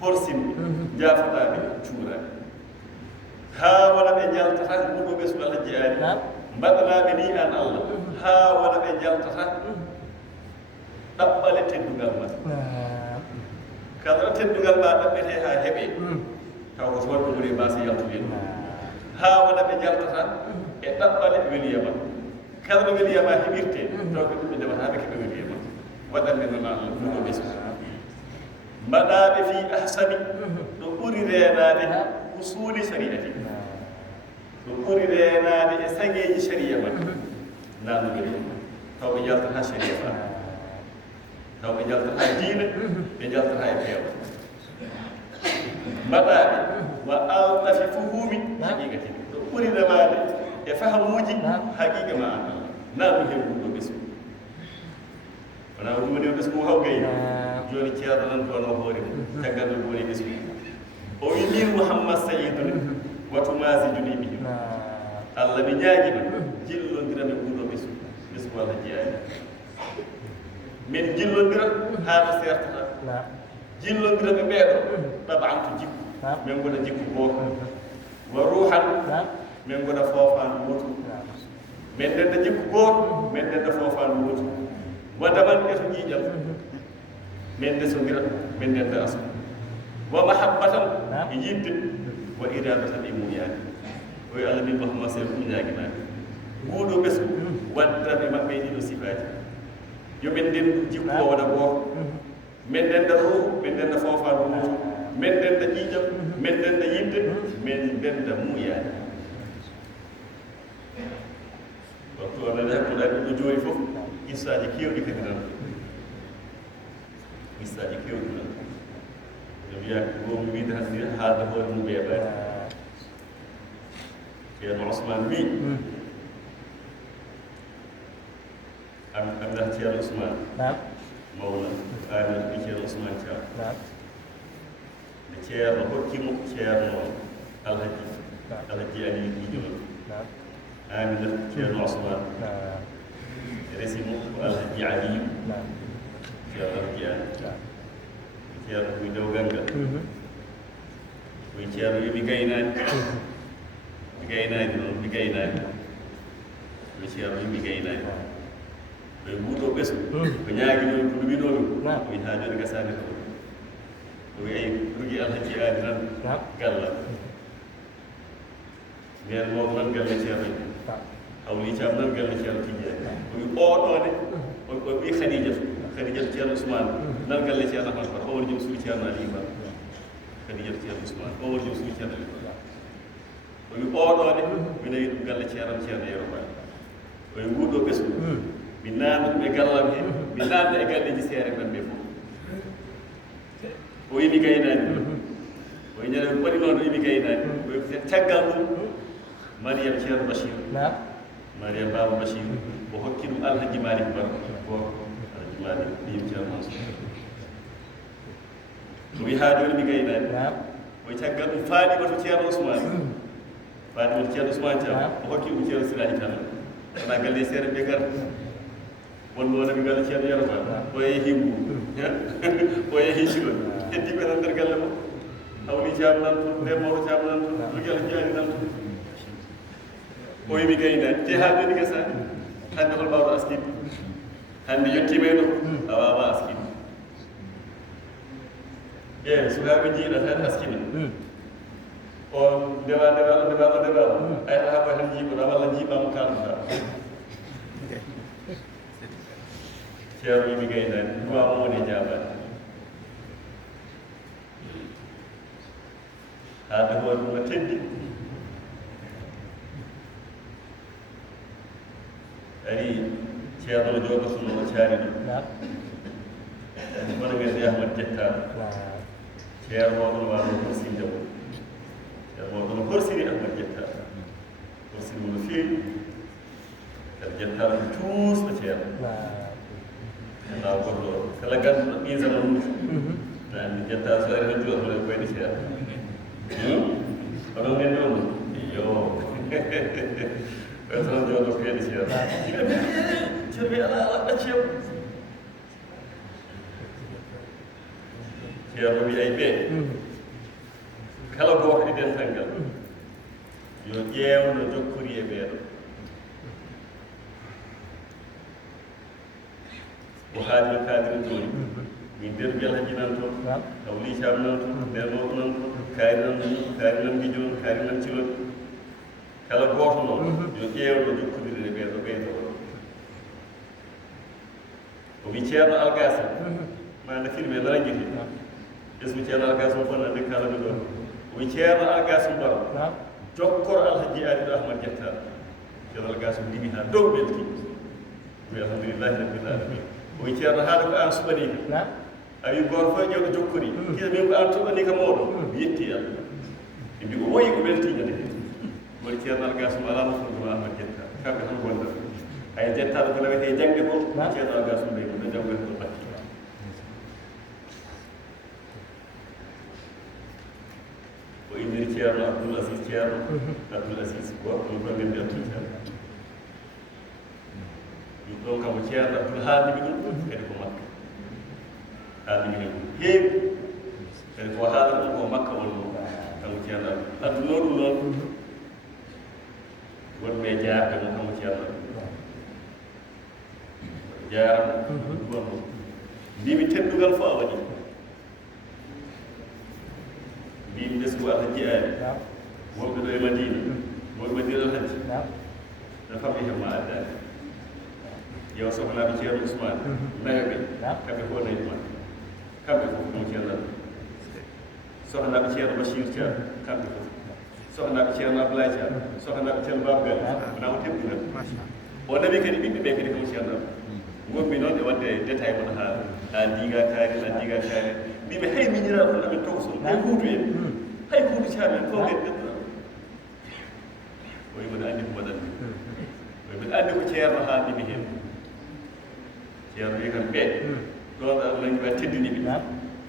horsinɓe jaafoɗaɓe cuuraɓe haa wona ɓe jaltata nguɗo ɓesgu Allah jeyaani mbaɗanaɓe ni an Allah haa wona ɓe jaltata ɗaɓɓale teddugal ma kala teddugal ma ɗaɓɓete ha heeɓe taw ko wonɓe ɓuri mbasa yaltude haa wona ɓe jaltata e ɗaɓɓale weliyama kala ɗo weliyama heɓirte taw ko ɗum ɓe ndewata ɓe keɓe weliyama waɗande noon Allah ɗuɗo ɓesgu mbaɗaɓe fi ahsani ɗo ɓuri reenade usuli shariati ɗo ɓuri reenade e saŋeji sharia man nannuɓe ɗum taw ɓe jaltata sharia fa taw ɓe jaltata diina ɓe jaltata e peewa mbaɗaɓe wa alɗafi fuhumi haqiqati ɗo ɓuri remade e fahamuji haqiqa ma an Allah nannu hen ɗum ɗo ɓesgu wona ɗum woni o ɓesgu haw gayni joni ceerno nan ɗono hoore mum caggal ɗum woni ɓesgu o wi min Mouhammad Saydou watu masijuni bihim Allah mi ñaaguima jillodira ɓe ɓuuɗo ɓesgu ɓesgu Allah jeeyani min jillondira haala sertata jillondira ɓe ɓeeɗo ɗaɓanto jikku min goɗa jikku gooto wa ruuhan min goɗa foofandu wotu min ndenda jikku gooto min ndenda foofandu wotu wa daman e to ƴiiƴam min ndesodira min ndenda asu wa mahabbatan e yidde wa iradatan e muñaade oyo allah min mahamad sey ɗum ñaaguimaade nguuɗo ɓesgu waddaɓe maɓɓe e ɗiɗo sifaaji yomin ndendu jikku o waɗa gooto min ndenda ruuhu min ndenda foofandu wotu min ndenda ƴiiƴam min ndenda yidde min ndenda muñaade waktu onane hakkuɗaɗi ɗo jooni fof qissaji kewɗi kadi nan qissaji kewɗi nan no wiya gomi wiide hande haalde hoore mum weeɓani ceerno ousmane wi amdata ceerno ousmane mawna amin ɓi ceerno ousmane thiam nde ceerno hokkimo ceerno alhaji ali ɗijono aminata ceerno ousmane resimo ko alhaji aliyu ceerno alhaji ali ceerno koye dewgal ngal koye ceerno yomi gaynani mi gaynani noon mi gaynani koye ceerno yomi gaynani koye nguuɗo ɓesgu ko ñaaguinomi ko ɗuminomi koye ha joni gasani ko koye ay rugi alhaji ali tan galla nden mawɗo nan galle ceerno hawli cam nan galle ceerno tijjani koye oɗone o ɓi khadijatu ceerno ousmane nan galle ceerno ahmad bat o woni joom suuɗi ceerno ali ba khadijatu ceerno ousmane o woni joom suuɗi ceerno ali ba koye oɗone mi nawi ɗum galle ceerno yero ba koye nguuɗo ɓesgu mi naamda ɗum e gallam he mi naamda e galleji seere nan ɓe fof o yimi gaynani koye ñande ko waɗi noon o yimi gaynani koye caggal ɗum mariam ceerno bachir mariam baba bachir o hokki ɗum alhaji malik bar goto alhaji malik ɗiyim ceerno mansour o wi ha joni mi gaynani koye caggal ɗum faaɗima to ceerno ousmane faaɗima to ceerno ousmane thiam o hokki ɗum ceerno siraji tan wona galle seere ɓe gar wonno wona mi galle ceerno yarba o yeehi ngu o yeehi cilol heddiɓe nan nder galle mo hawli thiam nan toon nde mawɗo thiam nan toon jogi alhaji ali nan toon o yimi gaynani te ha joni gasani hande hol mbawɗo askide hande yettima e ɗo a wawa askide sukaɓe jiiɗat hande askine on ndewa ayata ha koye tan jiiɓoɗa walla jiiɓama kalduɗa ceerno yimi gaynani ɗumama woni jaabade haalde hoore mum no teddi ari ceerno o jooɗotono o caari ɗum kono wiyete ahmad jettama ceerno o ɗon wano horsinde mo ceerno o ɗon horsiri ahmad jettama horsiri mo no feewi kadi jettama ko cuusɗo ceerno law goɗɗo o kala ganduɗo ɓiisama mutu no andi jetta so ari tan jooɗoto e koyɗe ceerno oɗon ngendi on yo tan jooɗo koyɗe ceerno ceerno wi ala ɗacciyam ceerno wi ay ɓe kala gooto e dental ngal yo ƴeewno jokkori e ɓeeɗo o haali no kaaliri jooni min nder alhaji nan toon hawli cam nan toon ndenoɗo nan toon kaari nan gijo non kaari nan cilon kala gooto noon yo ƴeewno jokkodiri e ɓeeɗo ɓeydo o wi ceerno algasi ma nde filme narangiti ƴesmi ceerno algasi o fof nande kalami ɗon o wi ceerno algasi mbaro jokkoro alhaji aaliɗo ahmad jettaɗo ceerno algasi ndimi ha dow ɓelti wi alhamdulillahi rabbil alamin o wi ceerno haala ko an suɓanika a wi goto fof ƴewɗo jokkori kila min ko an tuɓanika mawɗo mi yetti allah ɓe mbi o woyi o weltiño nde woni ceerno algasum alama fonduma ahmad jetta kamɓe tan gondat hay jettaɗo ko nawete jangde ko ceerno algasum ɓe ɗo janggoe ko bakki o indiri ceerno abdoul asis ceerno abdoul asis goto ɗum ɗon ndendi abdoul ceerno ɗum ɗon kam o ceerno abdoul haalnimi ɗum kadi ko makka haalimi hen heewi kadi ko haala ɗum ko makka wonno kanko ceerno adduno ɗum noon wonɓe jaarde mo kanko ceerno jaaram wonno mbimi teddugal fof a waɗi mbimi ndesugo alhaji aani wonɓe ɗo e madina wonɓe madina alhaji no famɗi hen ma addani yo sohlaaɓe ceerno ousmane nayo ɓe kamɓe fof nayi ɗuma kamɓe fof ɗum ceerno sohlaaɓe ceerno bachir thiam kamɓe fof sohlaaɓe ceerno abdoulaye thiam sohlaaɓe ceerno babagal wona o teddugal o nawi kadi ɓiɓɓe ɓe kadi kamo ceerno gommi noon e wadde détail mon ha diga kaari mbimi hay miñiraɗo on amin tawson hay huutu en hay huutu camen fof en ɗeɗɗo o wi mbiɗa anndi ko mbaɗanmi o wi mbiɗa anndi ko ceerno haalnimi heen ceerno wi kam ɓe ɗon Allah nangi wa teddini ɓe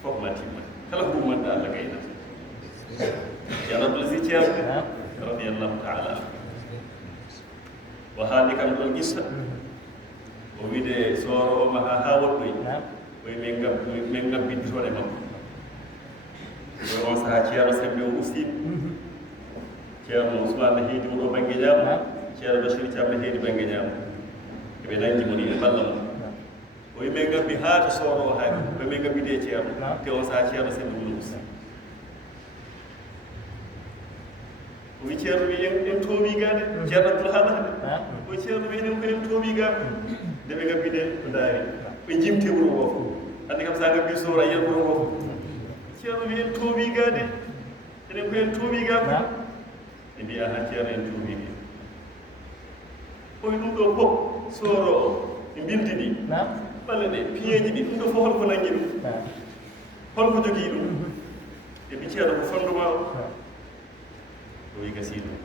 fof ma timma kala ko ɗumanɗa Allah gaynata ceerno abdoulasi ceerno radiallahu taala o haalni kam ɗon gissa o wiide sooro o maha ha woɗɗoy oyi min gabbiditoɗe makko oy on sahaa ceerno sembe o ustiɓe ceerno ousmane ne heedi mo ɗo banggue ñaamo ceerno bachir thiam ne heedi banggue ñaamo eɓe nangi mo ni ɓe balla mo o wi min gabbi haa to sooro o haaki ɓe min gabbide e ceerno te on sahaa ceerno sembe wuno usti o wi ceerno wi en toowi gaade ceerno abdoulhamane o ceerno wi enen ko en toowi ga nde ɓe gabbide ko daari ɓe jimte wuro ngo fof andi kam sa gabbi soora yen wuro ngo fof ceerno wi en toowi gaade enen ko en toowi ga fof ɓe mbiya ha ceerno en toowi ga oyi ɗum ɗo fof sooro o ɓe bildini balle ɗe piyeji ɗi ɗum ɗo fof holko nangi ɗum holko jogii ɗum e mbi ceerno ko fondement o wi gasi ɗum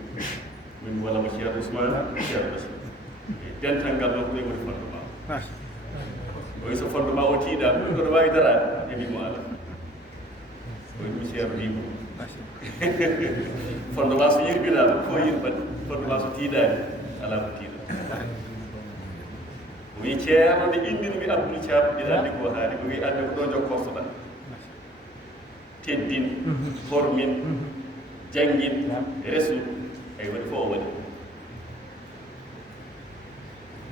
min walla mo ceerno ousmane ceerno basi dental ngal noon ko ɗoy woni fondement o wi so fondement o tiiɗa ɗum ɗoɗo wawi darade e mbimo ala o wi ɗum ceerno wimo fondement so yirbinama fo yirɓat fondement so tiiɗani ala ko tiiɗa o wi ceerno nde indinumi abdoul thiam mbiɗa anndi ko haali o wi ande ko ɗo jokkortoɗa teddin hormin janngin resu ay waɗi fof o waɗi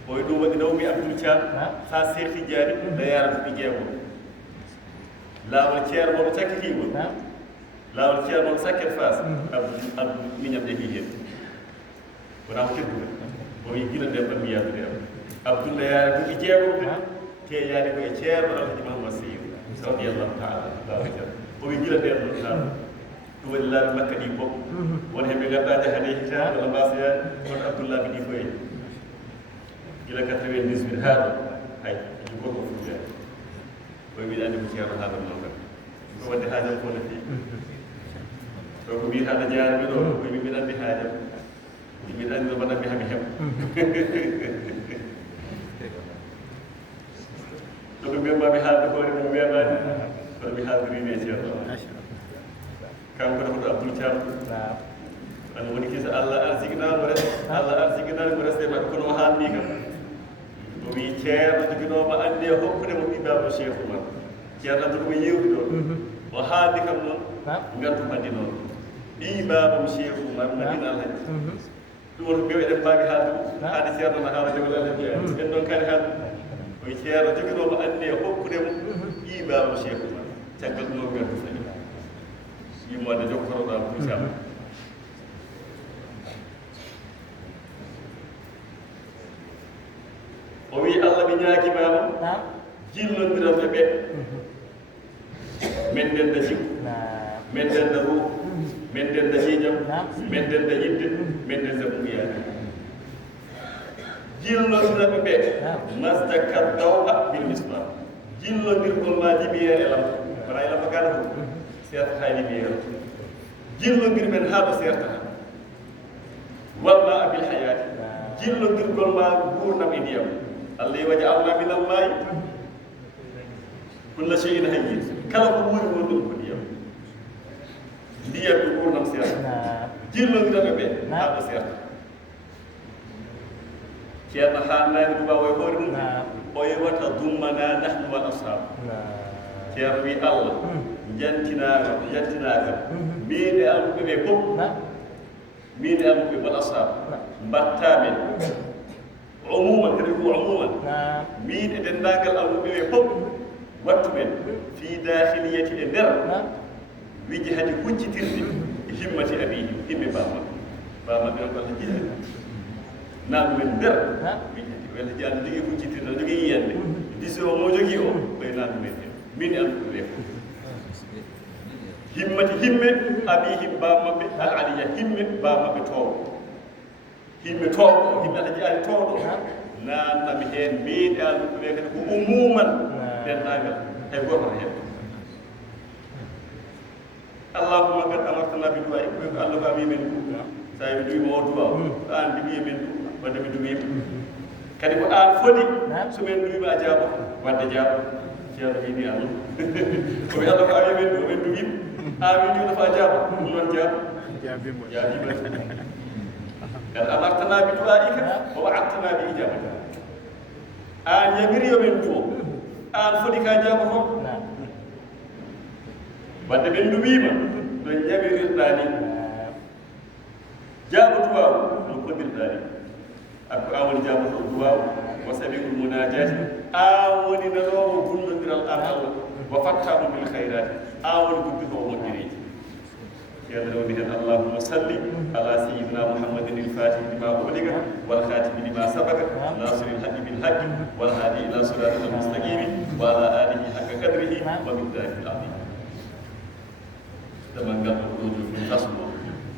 o wi ɗum waɗi nawmi abdoul thiam ha serti jaari nde yarata ɓi jeego laawol ceerno moɗo cakkitigo laawol ceerno moɗo sakket fas abdou miñam de hi hen wona ko tedduga o wi gila nden ɗam mi yadude am abdoullah yaari duuɓi jeegomde te yaani koye ceerno alhaji mahamad seyid radiallahu taala o wi gila nden ɗon haala ɗum waɗi laaɓi makka ɗi fof won heɓe ganduɗa jahane hitande walla mbasayani kono abdoullahi ɗi fof en gila 98 haa ɗo hay eji goto o fuɗɗani koye mbiɗa anndi ko ceerno haalata noon kam ko wadde haajam fof no feewi to ko mbi haɗa jaarami ɗo koye mi mbiɗa anndi haajam mbiɗa anndi no mbaɗanmi hami heɓ to ko mbiyatmami haalde hoore mum weeɓani kono mi haaldirini e ceerno kanko dafa ɗo abdoul thiam an woni kisa allah arsiginamo res allah arsiginani ko resde maɓɓe kono o haalni kam o wi ceerno joginoma andi e hokkude mo ɓiɓɓamo cheikh oumar ceerno abdou ɗum yewti ɗo o haaldi kam noon ngantu faddi noon ɓiɓamam cheikh oumar madina alhaji ɗum won ko mbiw eɗen mbawi haalde ɗum haade ceerno no haala jogol alhaji en ɗon kadi haalde o wi ceerno joginoma andi e hokkude mo ɓiɓamam cheikh oumar caggal ɗum noon ngantu fadi yimmoode jokkoroɗa abdoul thiam o wi allah ɓe ñaagimama jillodiranɓe ɓe min ndenda jikku min ndenda ruuh min ndenda jiijam min ndenda yidde min ndenda ɓuyaade jillodiranɓe ɓe masdaka daw'a bil misbah jillodirgol ma libiére e lampa wona e lampa gana fof sertata e libiére jillodir men haa ɗo sertata walla abil hayati jillodirgol ma gurnam e ndiyam allah yi waja alna min almayi kulla cheyin hayyin kala ko woni wonɗum ko ndiyam ɓe gurnam serta jillodiraɓe ɓe haa ɗo serta ceerno haalnani duba o e hoore mum o yewata dummana nahnu wal ashabu ceerno wi Allah jantinagam min e almuɓe ɓe fof min e almuɓe wal ashab mbattamen umuman kadi ko umuman min e dendagal almuɓe ɓe fof wattumen fi dakhiliyati e nder wijhati huccitirde e himmati abihim himme bamaɓe on ko Allah jiiɗani naɗumen nder wijhati walla ji Allah jogui huccitirde no jogui yiyande vision mo jogui o ɓay naɗumen hen min e almuɓe ɓe fof himmati himme abihim bamaɓe al aliya himme bamaɓe towɗo himme towɗo himme Allah jiiɗani towɗo nannami hen min e almuɓe ɓe kadi ko umuman dendagal hay goto hen allahumma qad amartana bi du'a ko Allah ko ami men du sa mi duwi mo du'a ko an duwi men du wanda mi duwi kadi ko an fodi so men duwi ma jaabo wadde jaabo ceerno wiini Allah ko wi Allah ko ami men du men duwi ami du dafa jaabo non jaabo jaabimo qad amartana bi du'aika wa wa'adtana bi ijabatika an yamiri yo men du an fodi ka jaabo ko wadde ɓen nduwima no jaɓirirɗa ni jaaɓo duwaw no kodirɗa ni akko an woni jaaboto duwaw wa sabiqul munajati an woni nanowo gullodiral an Allah wa fattamu bil khayrati an woni gudditowo moƴƴireji ceerno rewni hen allahumma salli ala sayyidina muhammadin il fatih lima ughliqa wal khatimi lima sabaqa nasiril haqqi bil haqqi wal hadi ila siratil mustaqimi wa ala alihi haqqa qadrihi wa miqdarihil azim dama ngal ɗo jogui tasmo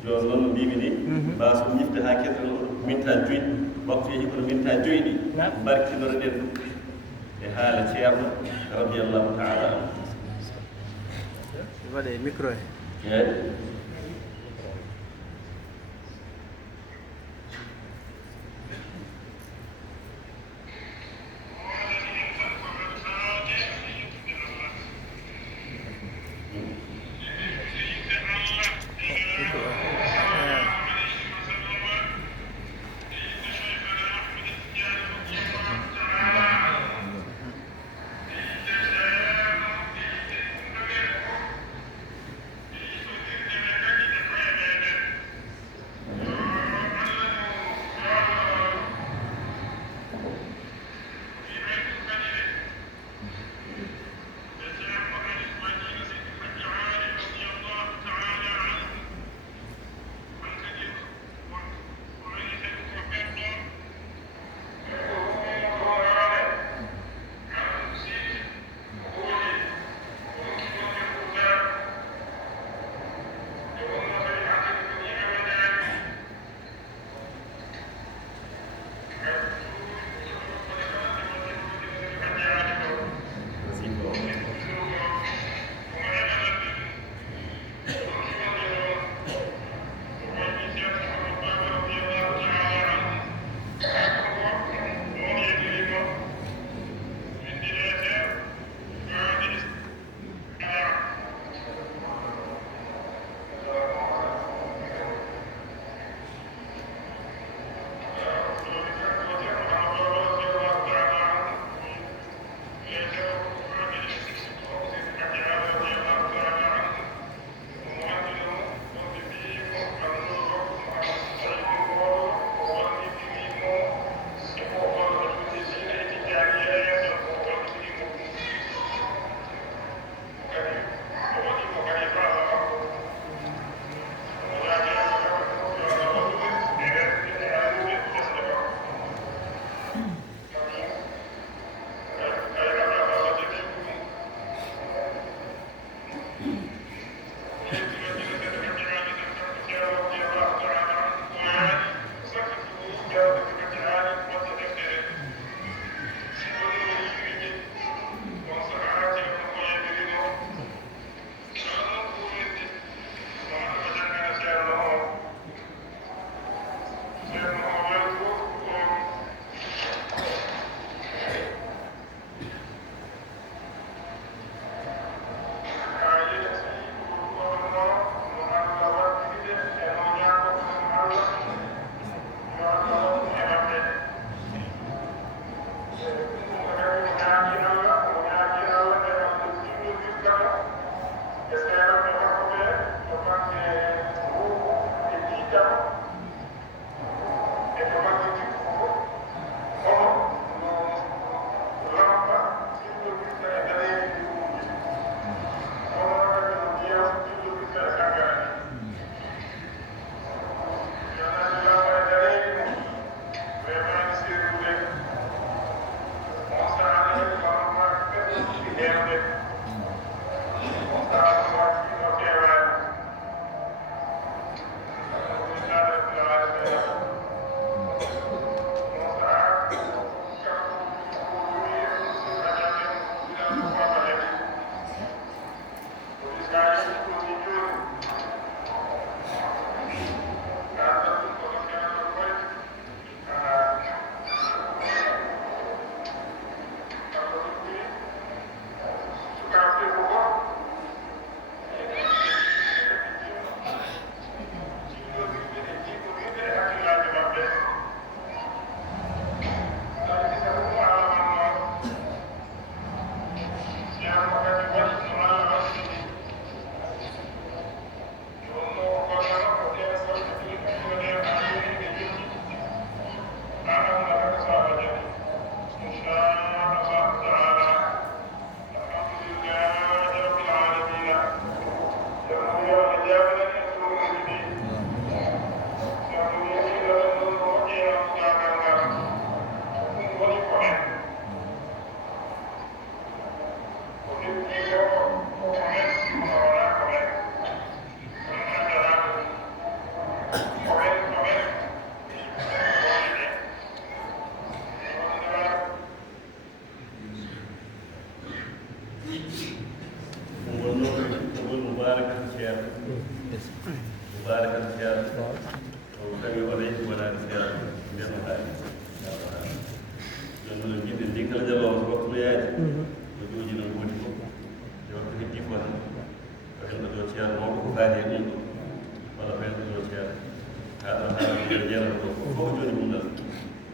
joni noon no mbimi ni mbaso ñifde ha kettano minta joyyi waktu yehi kono minta joyyi ɗi barkinoro ɗen ɗum e haala ceerno radiallahu taala anu waɗe micro he eyi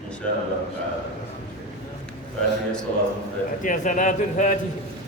إن شاء الله تعالى. فاتحة صلاة الفاتح.